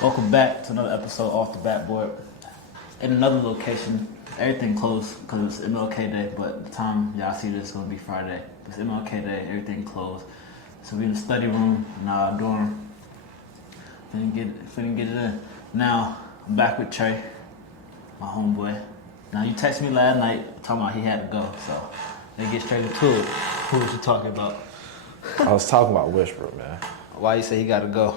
Welcome back to another episode off the backboard. In another location, everything closed because it's MLK Day, but the time y'all see this is gonna be Friday. It's MLK Day, everything closed. So we in the study room in our dorm. Finna get it in. Now I'm back with Trey, my homeboy. Now you texted me last night talking about he had to go, so let's get straight into it. Who was you talking about? I was talking about Westbrook, man. Why you say he gotta go?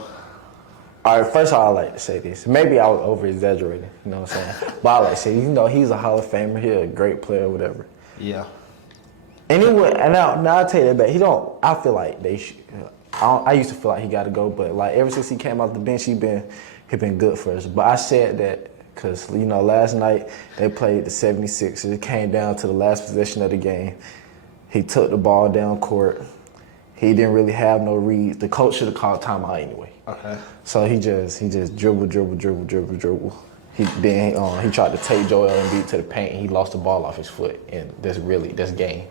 All right, first of all, I like to say this. Maybe I was over-exaggerating, you know what I'm saying? But I like to say, he's a Hall of Famer. He's a great player, whatever. Yeah. And now I'll tell you that back. I feel like they should. I used to feel like he got to go, but like ever since he came off the bench, he been good for us. But I said that because, last night they played the 76ers. It came down to the last possession of the game. He took the ball down court. He didn't really have no reads. The coach should have called timeout anyway. Okay. So he just dribble. He tried to take Joel Embiid to the paint. And he lost the ball off his foot, and that's game.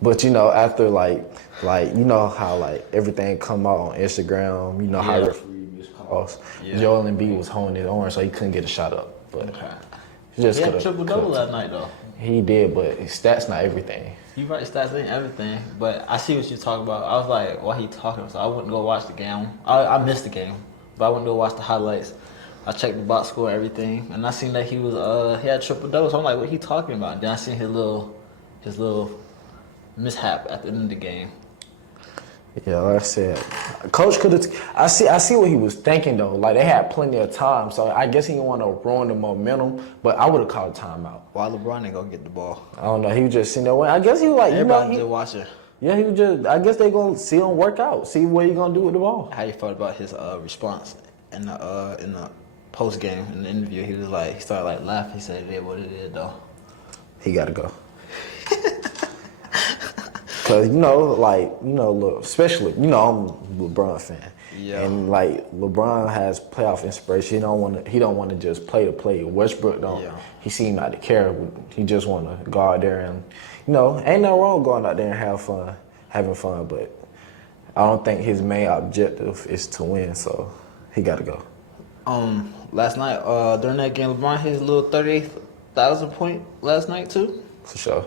But after how everything come out on Instagram, how referee just calls. Yeah. Joel Embiid was holding his arm, so he couldn't get a shot up. But he had a triple-double last night, though. He did, but his stats not everything. You right, stats ain't everything, but I see what you're talking about. I was like, what he talking about? So I wouldn't go watch the game. I missed the game, but I wouldn't go watch the highlights. I checked the box score, everything, and I seen that he had triple double. So I'm like, what he talking about? Then I seen his little mishap at the end of the game. Yeah, like I said, coach could have. I see what he was thinking though. Like they had plenty of time, so I guess he didn't want to ruin the momentum. But I would have called timeout. Why LeBron ain't gonna get the ball? I don't know. He was just sitting there. I guess he was like, everybody just watching. Yeah, he was just. I guess they gonna see him work out, see what he gonna do with the ball. How you felt about his response in the post game in the interview? He was like, he started like laughing. He said, "It is what it is, though." He got to go. Cause look, especially I'm a LeBron fan, yeah. And like LeBron has playoff inspiration. He don't want to just play to play. Westbrook don't. Yeah. He seemed not to care. He just want to go out there and ain't no wrong going out there and having fun. But I don't think his main objective is to win. So he got to go. Last night during that game, LeBron hit his little 38,000 point last night too. For sure.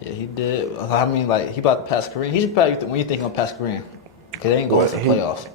Yeah, he did. I mean, like, he about to pass Kareem. He should probably, when you think he'll pass Kareem, because they ain't going to the playoffs.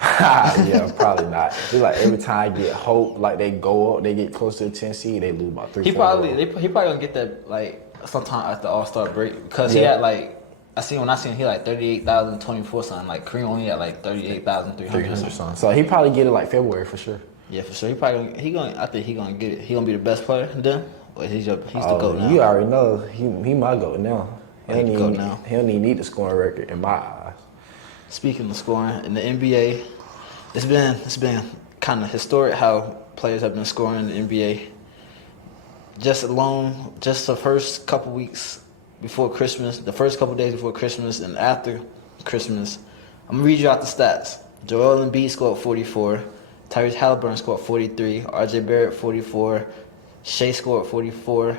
Yeah, probably not. It's like every time I get hope, like they go up, they get close to the 10 seed, they lose about 3-4. He probably gonna get that like sometime after All-Star break because he had like when I seen he like 38,024 something. Like Kareem only had like 38,300 something. So he probably get it like February for sure. Yeah, for sure. I think he gonna get it. He gonna be the best player then. Or he's the GOAT now. You already know he my GOAT now. He don't even need the scoring record in my eyes. Speaking of scoring in the NBA, it's been kind of historic how players have been scoring in the NBA. Just the first couple weeks before Christmas, the first couple days before Christmas, and after Christmas, I'm gonna read you out the stats. Joel Embiid scored 44, Tyrese Halliburton scored 43, R.J. Barrett 44. Shea scored 44,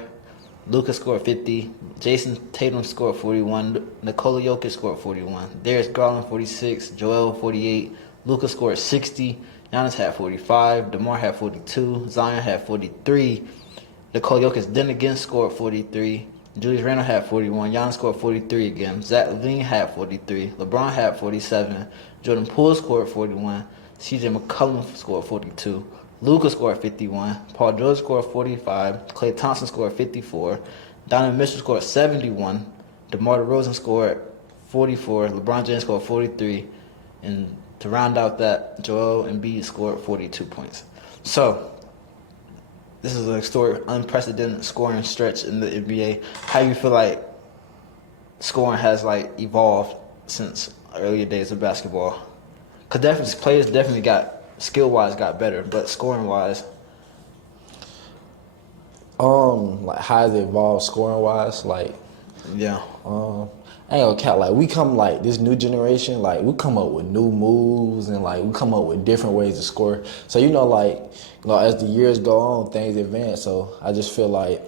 Luka scored 50, Jason Tatum scored 41, Nikola Jokic scored 41, Darius Garland 46, Joel 48, Luka scored 60, Giannis had 45, DeMar had 42, Zion had 43, Nikola Jokic then again scored 43, Julius Randle had 41, Giannis scored 43 again, Zach LaVine had 43, LeBron had 47, Jordan Poole scored 41, CJ McCollum scored 42, Luka scored 51, Paul George scored 45, Klay Thompson scored 54, Donovan Mitchell scored 71, DeMar DeRozan scored 44, LeBron James scored 43, and to round out that, Joel Embiid scored 42 points. So, this is a historic, unprecedented scoring stretch in the NBA. How you feel like scoring has evolved since earlier days of basketball? Because players definitely got skill-wise got better, but scoring-wise? How has it evolved scoring-wise? Yeah. I ain't gonna count. We come, this new generation, we come up with new moves and, we come up with different ways to score. So, as the years go on, things advance. So, I just feel like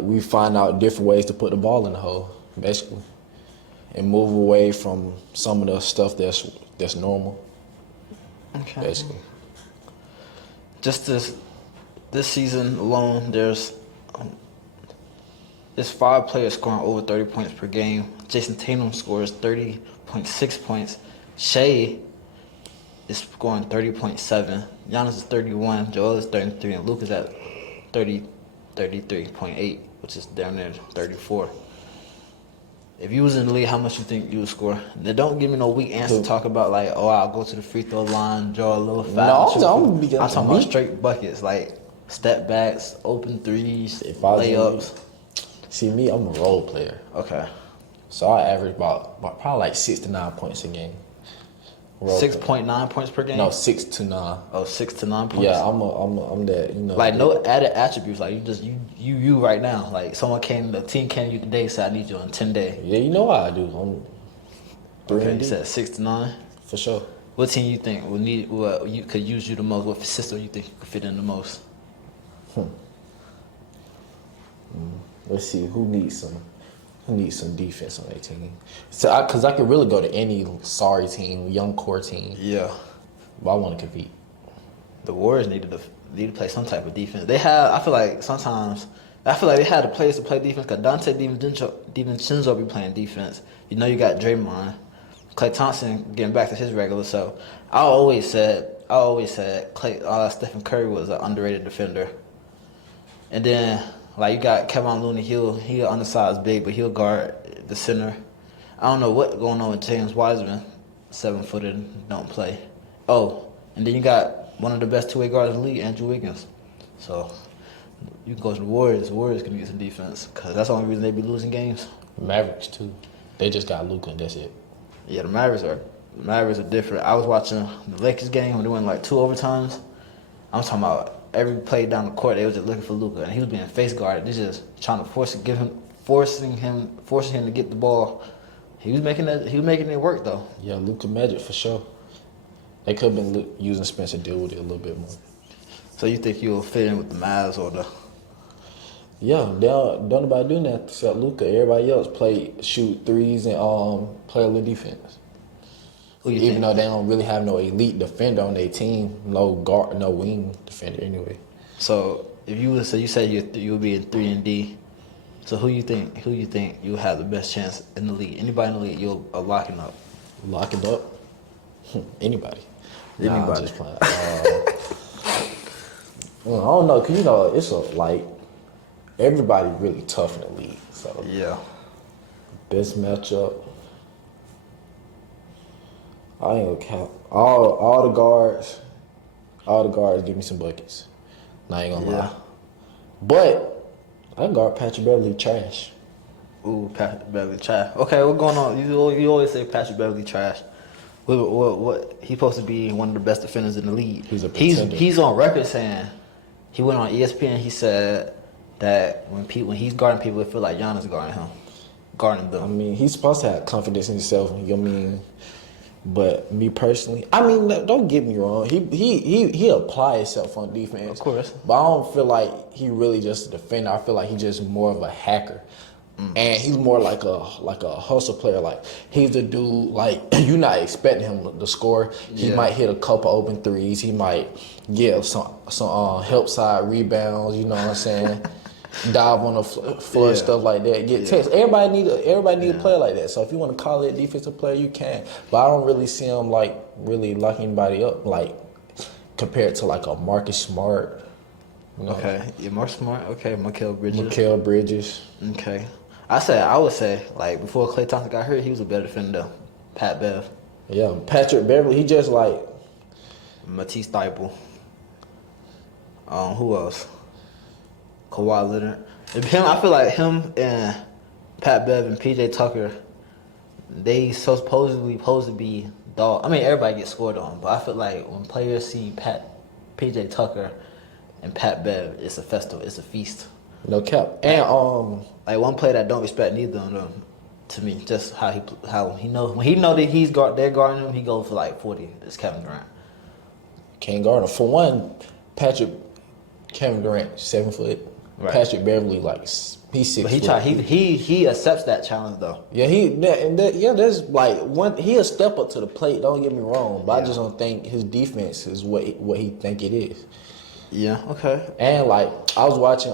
we find out different ways to put the ball in the hole, basically, and move away from some of the stuff that's normal. Okay. basically. Just this season alone, there's 5 players scoring over 30 points per game. Jason Tatum scores 30.6 points. Shea is scoring 30.7. Giannis is 31. Joel is 33, and Luke is at 33.8, which is down there 34. If you was in the league, how much you think you would score? Now, don't give me no weak answer. Talk about like, oh, I'll go to the free throw line, draw a little foul. I'm talking about straight buckets, like step backs, open threes, If I was in the layups. See me, I'm a role player. Okay. So I average about probably like 6 to 9 points a game. Role player. 6.9 points per game? No, 6 to 9. Oh, 6 to 9 points? Yeah, I'm that, you know. Like no added attributes. Like you right now. Like the team came to you today, said I need you on 10 day. Yeah, you know what I do. I'm 3 Okay, and you D. said 6 to 9. For sure. What team you think you could use you the most? What system you think you could fit in the most? Let's see who needs some defense on their team. So, cause I could really go to any sorry team, young core team, Yeah. but I want to compete. The Warriors need to play some type of defense. I feel like they had the players to play defense because Dante DiVincenzo be playing defense. You know you got Draymond. Klay Thompson getting back to his regular self. I always said Stephen Curry was an underrated defender. And then like you got Kevin Looney, he'll undersized big, but he'll guard the center. I don't know what's going on with James Wiseman, 7-footed, don't play. Oh, and then you got one of the best two-way guards in the league, Andrew Wiggins. So you can go to the Warriors. The Warriors can get some defense because that's the only reason they be losing games. Mavericks too. They just got Luka and that's it. Yeah, the Mavericks are different. I was watching the Lakers game when they went like 2 overtimes. I'm talking about every play down the court, they was just looking for Luka, and he was being face guarded. They just trying to forcing him to get the ball. He was making it work though. Yeah, Luka Magic for sure. They could have been using Spencer Dinwiddie a little bit more. So you think you'll fit in with the Mavs or the? Yeah, they don't nobody do that except Luka. Everybody else shoot threes and play a little defense. Who you Even think? though they don't really have no elite defender on their team, no guard, no wing defender anyway. So if you said you would be in 3 and D. So who you think you have the best chance in the league? Anybody in the league you'll locking up? Locking up? Anybody. Anybody. Nah, I'm just playing. I don't know, cause it's everybody really tough in the league. So Yeah. best matchup. I ain't gonna count. All the guards give me some buckets. I ain't gonna lie. But I guard Patrick Beverly trash. Ooh, Patrick Beverly trash. Okay, what's going on? You always say Patrick Beverly trash. What? He's supposed to be one of the best defenders in the league. He's a pretender. He's on record saying he went on ESPN. He said that when he's guarding people, it feel like Giannis guarding them. I mean, he's supposed to have confidence in himself. You know what I mean? But me personally, I mean, don't get me wrong. He apply himself on defense, Of course. But I don't feel like he really just a defender. I feel like he's just more of a hacker, and he's more like a hustle player. Like he's the dude. Like you're not expecting him to score. He might hit a couple open threes. He might get some help side rebounds. You know what I'm saying? Dive on the floor and stuff like that. Get tests. Everybody need a player like that. So if you want to call it a defensive player, you can. But I don't really see him really locking anybody up compared to a Marcus Smart. You know? Okay, yeah, Mark Smart. Okay, Mikal Bridges. Mikal Bridges. Okay, I would say before Klay Thompson got hurt, he was a better defender. Pat Bev, Yeah, Patrick Beverly. He just Matisse Thybulle. Who else? Kawhi Leonard. I feel like him and Pat Bev and PJ Tucker, they supposed to be dog. I mean, everybody gets scored on, but I feel like when players see PJ Tucker and Pat Bev, it's a festival, it's a feast. no cap. And Like one player that don't respect neither of them, to me, just how he know when he know that they're guarding him, he goes for 40. It's Kevin Durant. Ken Gardner. For one, Kevin Durant, 7 foot. Right. Patrick Beverly, like, he's 6 But he foot. try he accepts that challenge though. Yeah, there's like he'll step up to the plate. Don't get me wrong, but I just don't think his defense is what he think it is. Yeah. Okay. And like I was watching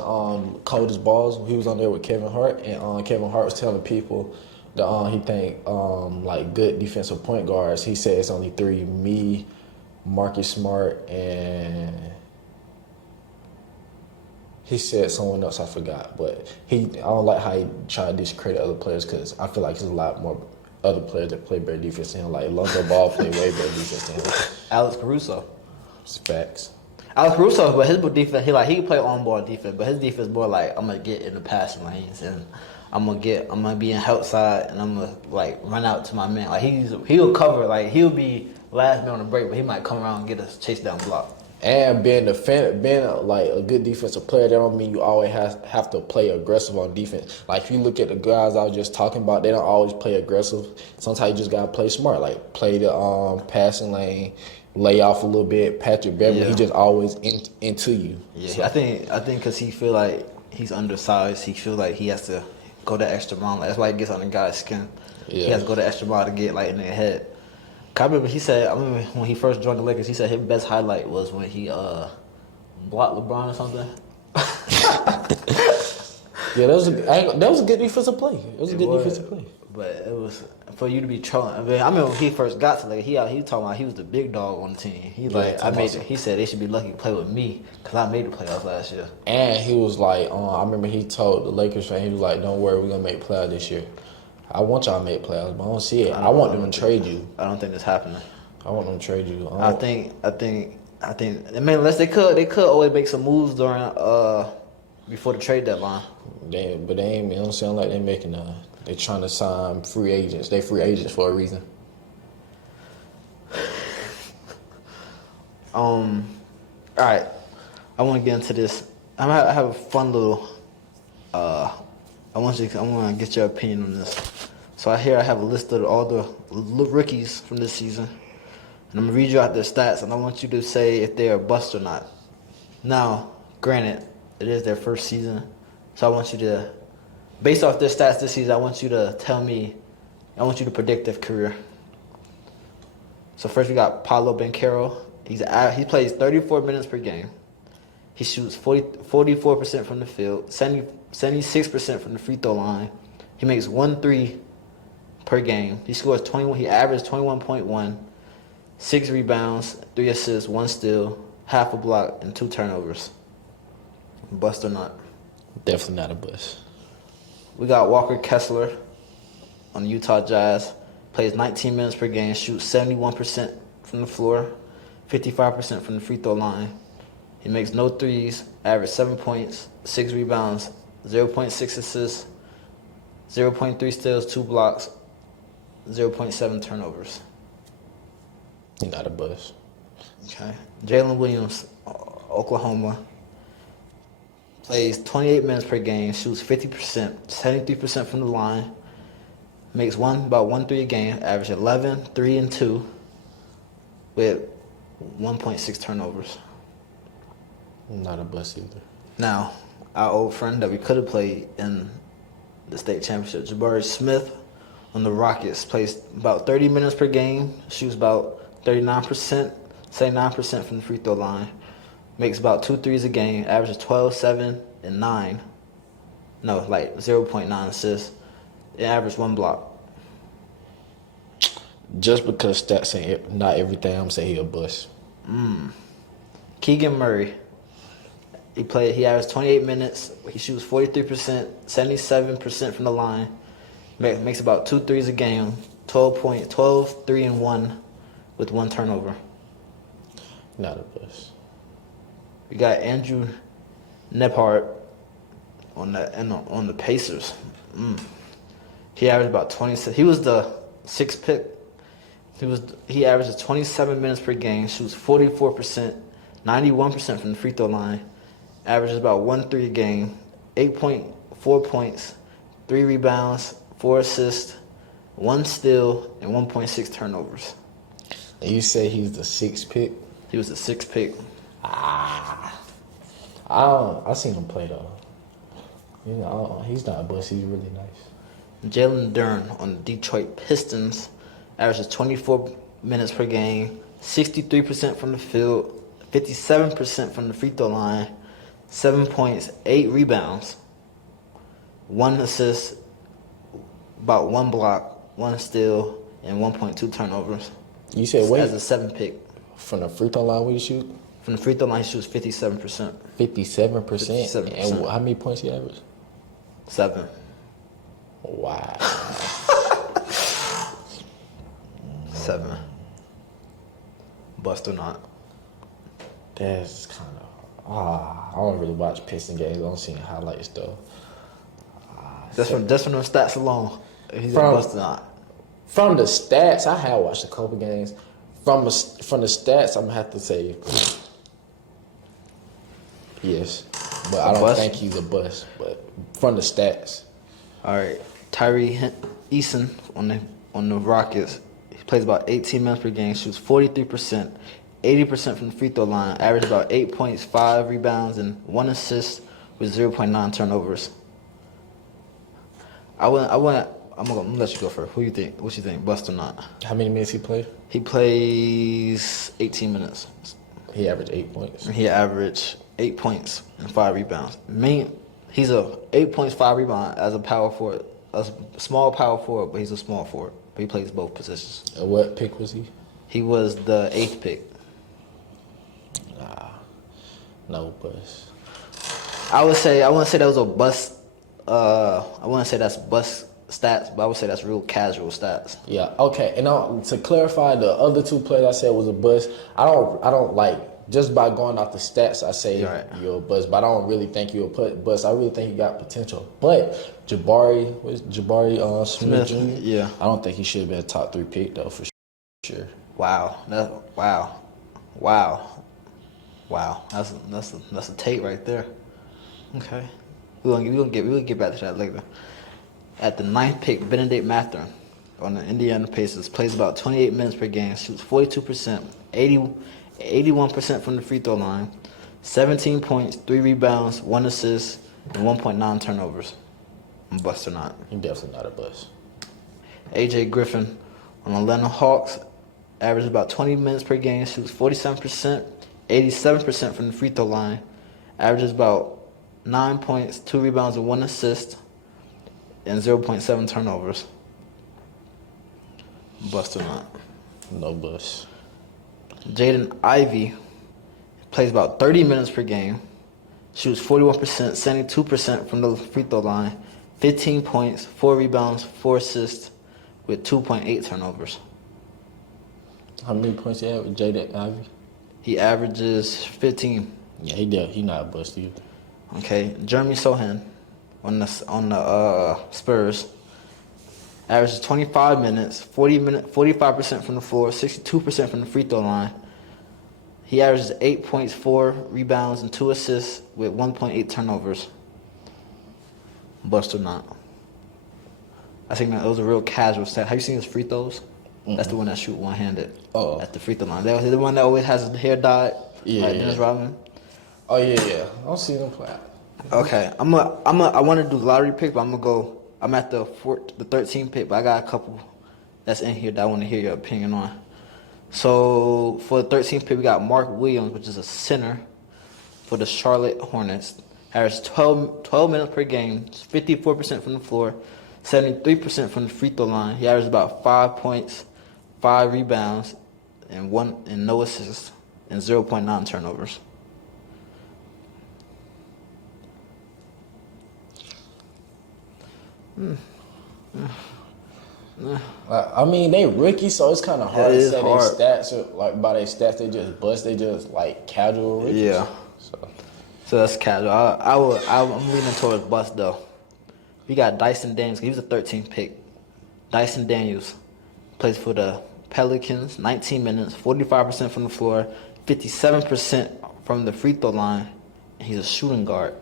Coldest Balls. He was on there with Kevin Hart, and Kevin Hart was telling people that he think like good defensive point guards. He said it's only 3: me, Marcus Smart, and he said someone else, I forgot. But I don't like how he try to discredit other players, because I feel like there's a lot more other players that play better defense than him. Like Lonzo Ball play way better defense than him. Alex Caruso. It's facts. Alex Caruso, but his defense, he can play on ball defense, but his defense more like I'm gonna get in the passing lanes and I'm gonna be in help side and I'm gonna like run out to my man. Like he'll cover, like he'll be last man on the break, but he might come around and get a chase down block. And being like a good defensive player, that don't mean you always have to play aggressive on defense. Like if you look at the guys I was just talking about, they don't always play aggressive. Sometimes you just gotta play smart, like play the passing lane, lay off a little bit. Patrick Beverly, he just always into you. Yeah, So, I think because he feel like he's undersized, he feel like he has to go the extra mile. Like, that's why he gets on the guy's skin. He has to go the extra mile to get like in their head. I remember when he first joined the Lakers, he said his best highlight was when he blocked LeBron or something. Yeah, that was a good defensive play. It was a good defensive play. But it was for you to be trolling. I remember when he first got to Lakers, he talking about he was the big dog on the team. He said they should be lucky to play with me because I made the playoffs last year. And he was like, I remember he told the Lakers fan, he was like, "Don't worry, we're gonna make playoffs this year. I want y'all to make playoffs, but I don't see it. I want them to trade you. I don't think that's happening. I want them to trade you. I think. I mean, unless they could always make some moves during before the trade deadline. But they ain't. It don't sound like they making. They trying to sign free agents. They free agents for a reason. All right. I want to get into this. I have a fun little. I want to get your opinion on this. So I have a list of all the rookies from this season, and I'm gonna read you out their stats, and I want you to say if they're a bust or not. Now, granted, it is their first season, so I want you to, based off their stats this season, I want you to predict their career. So first we got Paolo Banchero. He plays 34 minutes per game. He shoots 44% from the field, 76% from the free throw line. He makes 1 3 per game. He scores 21. He averages 21.1, 6 rebounds, 3 assists, 1 steal, half a block, and 2 turnovers. Bust or not? Definitely not a bust. We got Walker Kessler on the Utah Jazz. Plays 19 minutes per game, shoots 71% from the floor, 55% from the free throw line. He makes no threes, averages 7 points, 6 rebounds, 0.6 assists, 0.3 steals, 2 blocks, 0.7 turnovers. Not a bust. Okay. Jalen Williams, Oklahoma. Plays 28 minutes per game, shoots 50%, 73% from the line. Makes about 1 3 a game, average 11, 3 and 2, with 1.6 turnovers. Not a bust either. Now, our old friend that we could have played in the state championship, Jabari Smith on the Rockets, plays about 30 minutes per game, shoots about 39%, 79% from the free throw line, makes about 2 threes a game, averages 12, 7, and 9. No, like 0.9 assists. It averaged 1 block. Just because stats ain't not everything, I'm saying he a bust. Keegan Murray. He averaged 28 minutes. He shoots 43%, 77% from the line. Makes about 2 threes a game, 12, 3 and 1 with 1 turnover. Not a bust. We got Andrew Nebhart on the Pacers. He averaged about 20. He was the 6th pick. He averages 27 minutes per game, shoots 44%, 91% from the free throw line, averages about 1 3 a game, 8.4 points, 3 rebounds, 4 assists, 1 steal, and 1.6 turnovers. And you say he's the 6th pick? He was the 6th pick. I seen him play though. You know, he's not a bust. He's really nice. Jalen Duren on the Detroit Pistons averages 24 minutes per game, 63% from the field, 57% from the free throw line, 7 points, 8 rebounds, 1 assist, about 1 block, 1 steal, and 1.2 turnovers. You said wait. As a 7 pick. From the free throw line, what you shoot? From the free throw line, he shoots 57%. 57%. 57%. And how many points he average? 7. Wow. 7. Bust or not. That's kind of. I don't really watch Piston games. I don't see highlights though. Just from them stats alone, he's a From- bust or not. From the stats, I have watched a couple games. From the stats, I'm gonna have to say yes, but I don't bust? think he's a bust. But from the stats, All right, Tyree Eason on the Rockets. He plays about 18 minutes per game, shoots 43%, 80% from the free throw line, averages about 8 points, 5 rebounds, and 1 assist with 0.9 turnovers. I'm gonna let you go first. Who you think? What you think? Bust or not? how many minutes he played? He plays 18 minutes. He averaged 8 points. He averaged 8 points and 5 rebounds. He's a 8 points, 5 rebound as a power forward, a small power forward, but he's a small forward. But he plays both positions. And what pick was he? He was the 8th pick. No bust. I wouldn't say that was a bust. I wouldn't say that's bust stats, but I would say that's real casual stats. Yeah. Okay. And to clarify, the other 2 players I said was a bust. I don't like just by going off the stats. I say You're right. you're a bust, but I don't really think you're a bust. I really think he got potential. But Jabari Smith Jr. Yeah. I don't think he should have been a top 3 pick though for sure. Wow. Wow. That's a take right there. Okay. We'll get back to that later. At the 9th pick, Benedict Mathurin on the Indiana Pacers plays about 28 minutes per game, shoots 42%, 81% from the free throw line, 17 points, 3 rebounds, 1 assist, and 1.9 turnovers. Bust or not? He definitely not a bust. AJ Griffin on the Atlanta Hawks averages about 20 minutes per game, shoots 47%, 87% from the free throw line, averages about 9 points, 2 rebounds, and 1 assist, and 0.7 turnovers. Bust or not? No bust. Jaden Ivey plays about 30 minutes per game, shoots 41%, 72% from the free throw line, 15 points, 4 rebounds, 4 assists, with 2.8 turnovers. How many points he had with Jaden Ivey? He averages 15. Yeah, he not a bust either. Okay, Jeremy Sohan on the Spurs averages 25 minutes, 45% from the floor, 62% from the free throw line. He averages 8 points, 4 rebounds, and 2 assists with 1.8 turnovers. Bust or not? I think that was a real casual stat. Have you seen his free throws? Mm-hmm. That's the one that shoot one-handed. Oh. At the free throw line. That was the one that always has his hair dyed. Yeah, like yeah. Dennis Rodman. Oh yeah. I don't see them play. Okay, I want to do lottery pick, but I'm at the 13th pick, but I got a couple that's in here that I want to hear your opinion on. So for the 13th pick, we got Mark Williams, which is a center for the Charlotte Hornets. Averages 12 minutes per game, 54% from the floor, 73% from the free throw line. He averages about 5 points, 5 rebounds, and no assists, and 0.9 turnovers. I mean, they rookies, so it's kind of hard It to is say hard. their stats. Or, like by their stats, they just bust. They just like casual rookies. Yeah. So that's casual. I'm leaning towards bust though. We got Dyson Daniels. He was a 13th pick. Dyson Daniels plays for the Pelicans. 19 minutes, 45% from the floor, 57% from the free throw line. And he's a shooting guard.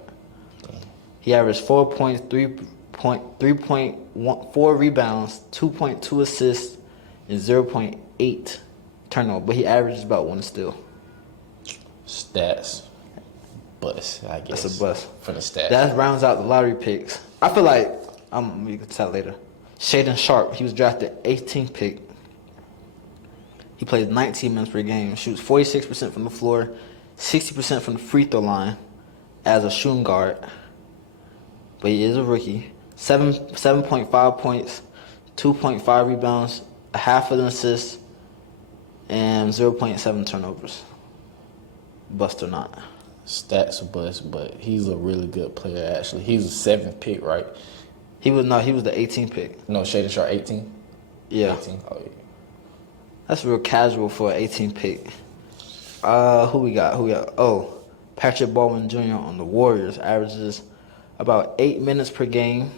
He averaged 4 points, 3.4 rebounds, 2.2 assists, and 0.8 turnover. But he averages about 1 steal. Stats. bust, I guess. That's a bust. For the stats. That rounds out the lottery picks. I feel like we can tell later. Shaden Sharp, he was drafted 18th pick. He plays 19 minutes per game, shoots 46% from the floor, 60% from the free throw line as a shooting guard. But he is a rookie. 7.5 points, 2.5 rebounds, a half of an assist, and 0.7 turnovers. Bust or not. Stats a bust, but he's a really good player, actually. He's a 7th pick, right? He was the 18th pick. No, Shaden Sharp, 18? Yeah. 18. Oh, yeah. That's real casual for an 18th pick. Who we got? Oh, Patrick Baldwin Jr. on the Warriors averages about 8 minutes per game,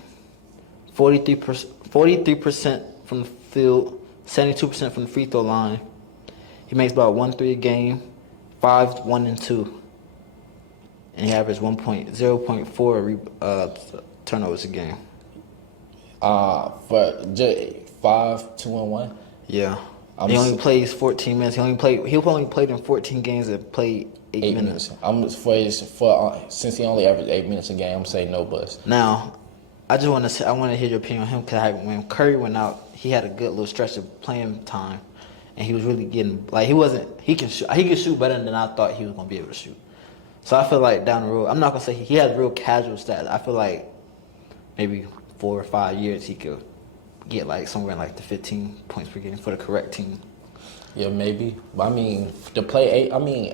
43% from the field, 72% from the free throw line. He makes about 1 3 a game, 5 1 and 2, and he averaged 0.4 turnovers a game. For 5 2 and 1. Yeah. He only plays 14 minutes. He only played in 14 games and played 8 minutes. Since he only averaged 8 minutes a game, I'm saying no bust. Now, I want to hear your opinion on him because when Curry went out, he had a good little stretch of playing time, and he was really getting he can shoot better than I thought he was gonna be able to shoot. So I feel like down the road, I'm not gonna say he has real casual stats. I feel like maybe 4 or 5 years he could get like somewhere in like the 15 points per game for the correct team. Yeah, maybe. But I mean,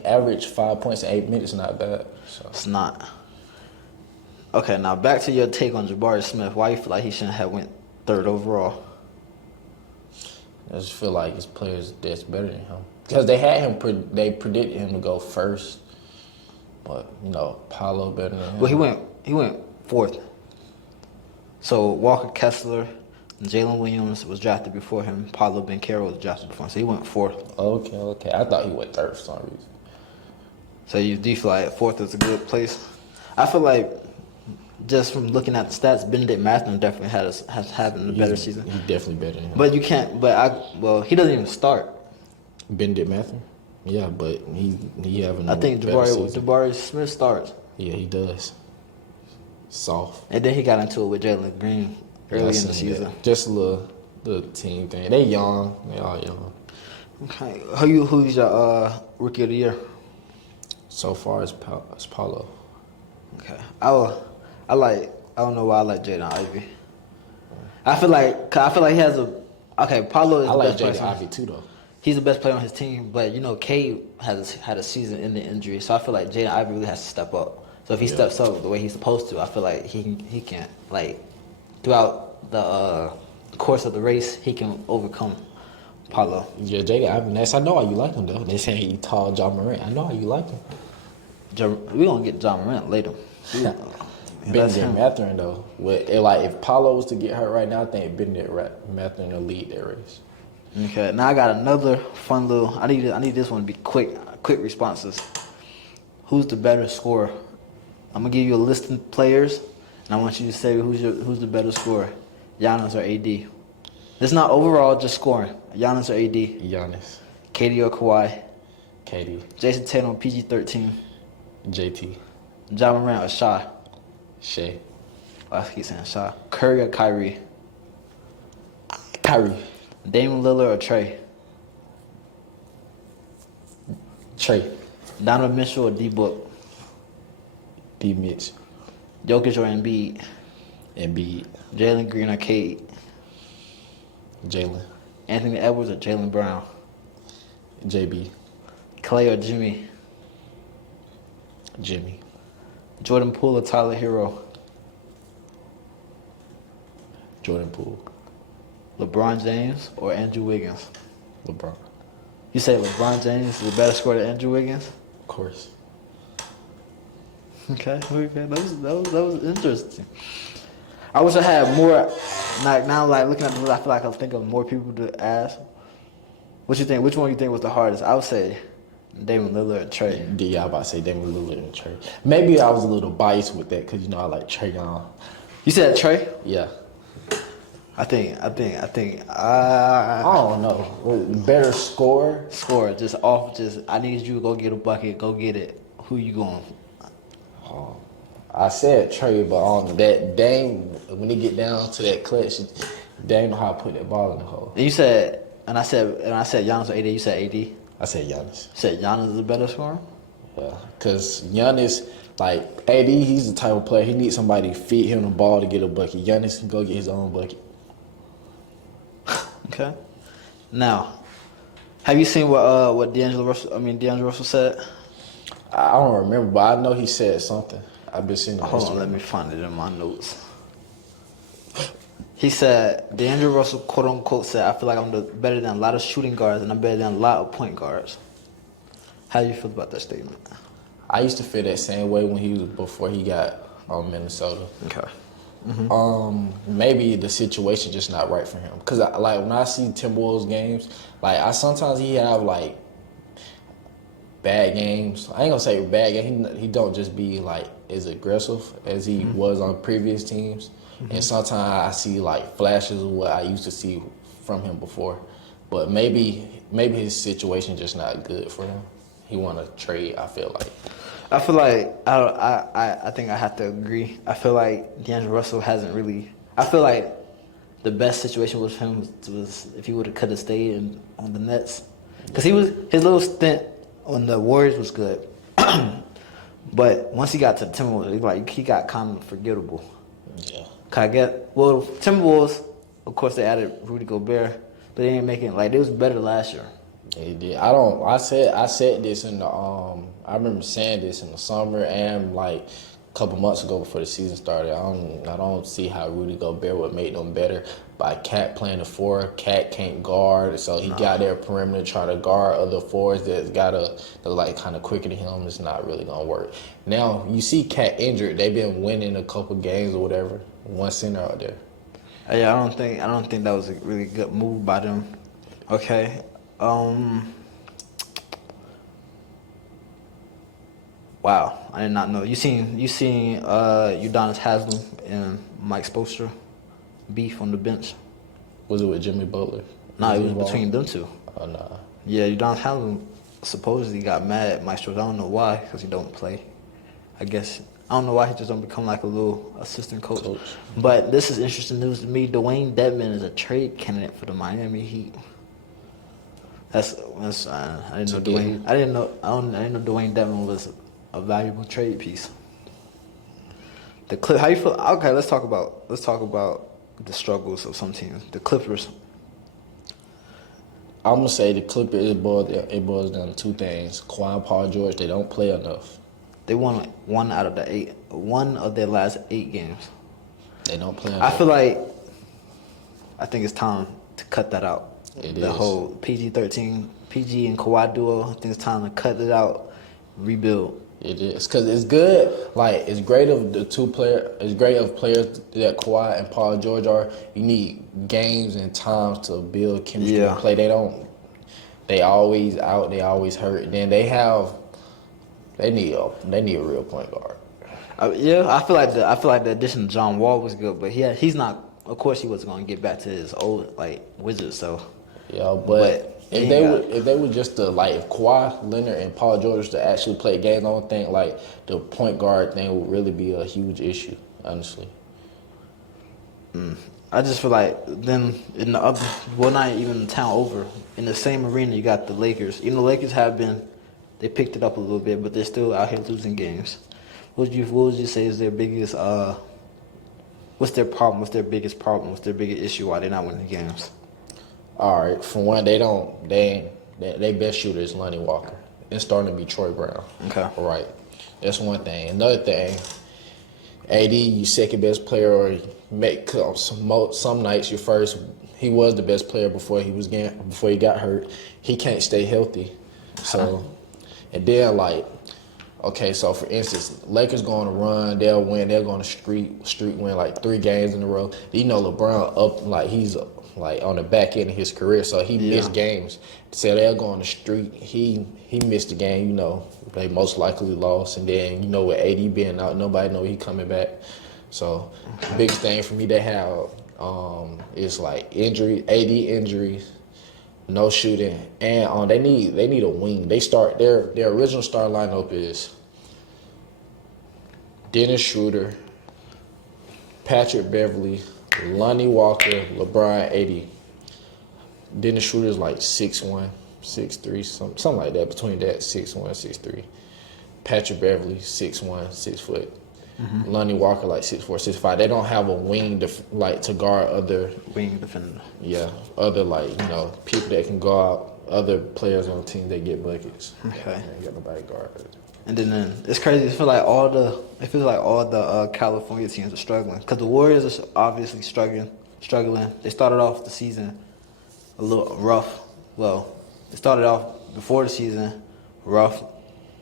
average 5 points in 8 minutes is not bad. So. It's not. Okay, now back to your take on Jabari Smith. Why you feel like he shouldn't have went 3rd overall? I just feel like his players that's better than him. Because they had him, they predicted him to go 1st. But, Paolo better than him. Well, he went 4th. So Walker Kessler and Jalen Williams was drafted before him. Paolo Banchero was drafted before him. So he went 4th. Okay. I thought he went 3rd for some reason. So do you feel like 4th is a good place? I feel like just from looking at the stats, Benedict Mathurin definitely has having a better season. He's definitely better than him. But you can't. He doesn't even start. Benedict Mathurin? Yeah, but he having. I think Jabari Smith starts. Yeah, he does. Soft. And then he got into it with Jalen Green early in the season. That. Just a little team thing. They young. They all young. Okay. Who's your rookie of the year? So far, it's Paolo. Okay. I don't know why I like Jaden Ivey. I feel like he has Paolo is I the like best Jaden player. Ivey too, though. He's the best player on his team, but Cade had a season-ending injury, so I feel like Jaden Ivey really has to step up. So if he steps up the way he's supposed to, I feel like he can throughout the course of the race he can overcome Paolo. Yeah, Jaden Ivey. I know why you like him though. They saying he tall John Morant. I know why you like him. We gonna get John Morant later. Benedict Mathurin though. If Paolo was to get hurt right now, I think Benedict Mathurin will lead that race. Okay, now I got another fun little. I need this one to be quick responses. Who's the better scorer? I'm gonna give you a list of players, and I want you to say who's the better scorer, Giannis or AD. This is not overall, just scoring. Giannis or AD? Giannis. KD or Kawhi? KD. Jason Tatum, PG-13. JT. John Morant or Shai? Shea. I keep saying Shai. Curry or Kyrie? Kyrie. Damian Lillard or Trey? Trey. Donovan Mitchell or D-Book? D. Mitch. Jokic or Embiid? Embiid. Jalen Green or Cade? Jalen. Anthony Edwards or Jaylen Brown? JB. Clay or Jimmy? Jimmy. Jordan Poole or Tyler Hero? Jordan Poole. LeBron James or Andrew Wiggins? LeBron. You say LeBron James is a better scorer than Andrew Wiggins? Of course. Okay, that was interesting. I wish I had more. Now, looking at the list, I feel like I think of more people to ask. What you think? Which one you think was the hardest? I would say Damian Lillard and Trey. Yeah, I was about to say Damian Lillard and Trey. Maybe I was a little biased with that because I like Trey Young. You said Trey? Yeah. I think. I don't know. Better score. Score just I need you to go get a bucket. Go get it. Who you going? I said trade, but on that Dame, when he get down to that clutch, Dame know how to put that ball in the hole. And you said, and I said Giannis or AD. You said AD. You I said Giannis. said Giannis is a better scorer. Yeah, because Giannis, like AD, he's the type of player he needs somebody to feed him the ball to get a bucket. Giannis can go get his own bucket. Okay. Now, have you seen what D'Angelo Russell said? I don't remember, but I know he said something. I've been seeing. Hold on, let me find it in my notes. He said, D'Angelo Russell, quote unquote, said, I feel like I'm better than a lot of shooting guards and I'm better than a lot of point guards. How do you feel about that statement? I used to feel that same way when he was before he got on Minnesota. Okay. Maybe the situation just not right for him. Cause like when I see Timberwolves games, like I sometimes he have like bad games. I ain't gonna say bad game. He don't just be like as aggressive as he was on previous teams. And sometimes I see like flashes of what I used to see from him before. But maybe his situation just not good for him. He want to trade. I feel like I think I have to agree. I feel like D'Angelo Russell hasn't really. I feel like the best situation with him was if he could have stayed on the Nets, because his little stint on the Warriors was good, but once he got to the Timberwolves, he got kind of forgettable. Yeah. Timberwolves, of course, they added Rudy Gobert, but they didn't make it like it was better last year. They did. I said this in the I remember saying this in the summer and like a couple months ago before the season started. I don't see how Rudy Gobert would make them better by Cat playing the four. Cat can't guard, so he got their perimeter try to guard other fours that like kind of quicker than him. It's not really gonna work. Now you see Cat injured. They've been winning a couple games or whatever. One center out there. Yeah, I don't think that was a really good move by them. Okay. Wow, I did not know. You seen Udonis Haslem and Mike Spoelstra beef on the bench? Was it with Jimmy Butler? Nah, it was between them two. Oh nah. Yeah, Udonis Haslem supposedly got mad at Mike Spoelstra. I don't know why, because he don't play. I don't know why he just don't become like a little assistant coach. But this is interesting news to me. Dwayne Dedmon is a trade candidate for the Miami Heat. I didn't know Dwayne Dedmon was a valuable trade piece. How you feel? Okay, let's talk about the struggles of some teams. The Clippers. I'm gonna say the Clippers. It boils down to two things: Kawhi and Paul George. They don't play enough. They won one of their last 8 games. They don't play enough. I think it's time to cut that out. The whole PG-13, PG and Kawhi duo. I think it's time to cut it out, rebuild. It is because it's good. Like it's great of the two players. It's great of players that Kawhi and Paul George are. You need games and times to build chemistry and play. They always out. They always hurt. Then they need a real point guard. I feel like the addition of John Wall was good, but he's not. Of course, he wasn't going to get back to his old Wizards. So yeah, but if they were just if Kawhi Leonard and Paul George to actually play games, I don't think like the point guard thing would really be a huge issue, honestly. I just feel like then in the other, not even the town over, in the same arena you got the Lakers. Even the Lakers they picked it up a little bit, but they're still out here losing games. What would you say is their biggest what's their problem? What's their biggest problem? What's their biggest issue why they're not winning games? All right, for one, they best shooter is Lonnie Walker. It's starting to be Troy Brown. Okay. All right. That's one thing. Another thing, AD, you second best player, or some nights your first. He was the best player before he got hurt. He can't stay healthy. So, and then okay, so for instance, Lakers going to run, they'll win, they're going to streak win 3 games in a row. You know LeBron he's on the back end of his career, so he missed games. So they're going to streak. He missed the game, they most likely lost. And then, with AD being out, nobody know he coming back. So the biggest thing for me they have is AD injuries, no shooting, and they need a wing. Their original starting lineup is Dennis Schroeder, Patrick Beverly, Lonnie Walker, LeBron 80. Dennis Schroeder's like 6'1", 6'3", something like that. Between that, 6'1", 6'3". Patrick Beverly, 6'1", 6 foot. Lonnie Walker like 6'4", 6'5". They don't have a wing to guard other Wing defender. other people that can go out. Other players on the team they get buckets. Okay. Ain't got nobody guard. And then it's crazy. It feels like all the California teams are struggling because the Warriors are obviously struggling. They started off the season a little rough. Well, they started off before the season rough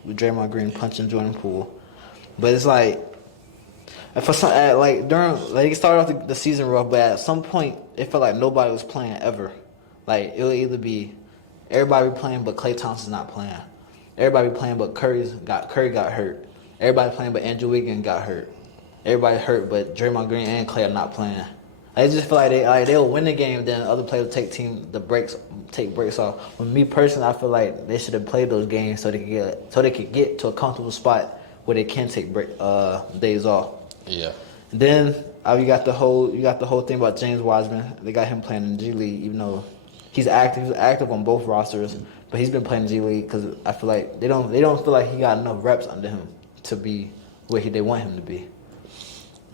with Draymond Green punching Jordan Poole, but it's like for some they started off the season rough, but at some point it felt like nobody was playing ever. Like it would either be everybody playing, but Klay Thompson's not playing. Everybody playing, but Curry got hurt. Everybody playing, but Andrew Wiggins got hurt. Everybody hurt, but Draymond Green and Klay are not playing. I just feel like they'll win the game, then other players will take breaks off. For me personally, I feel like they should have played those games so they could get to a comfortable spot where they can take days off. Yeah. Then you got the whole thing about James Wiseman. They got him playing in G League, even though he's active on both rosters, but he's been playing G League because I feel like they don't feel like he got enough reps under him to be where they want him to be.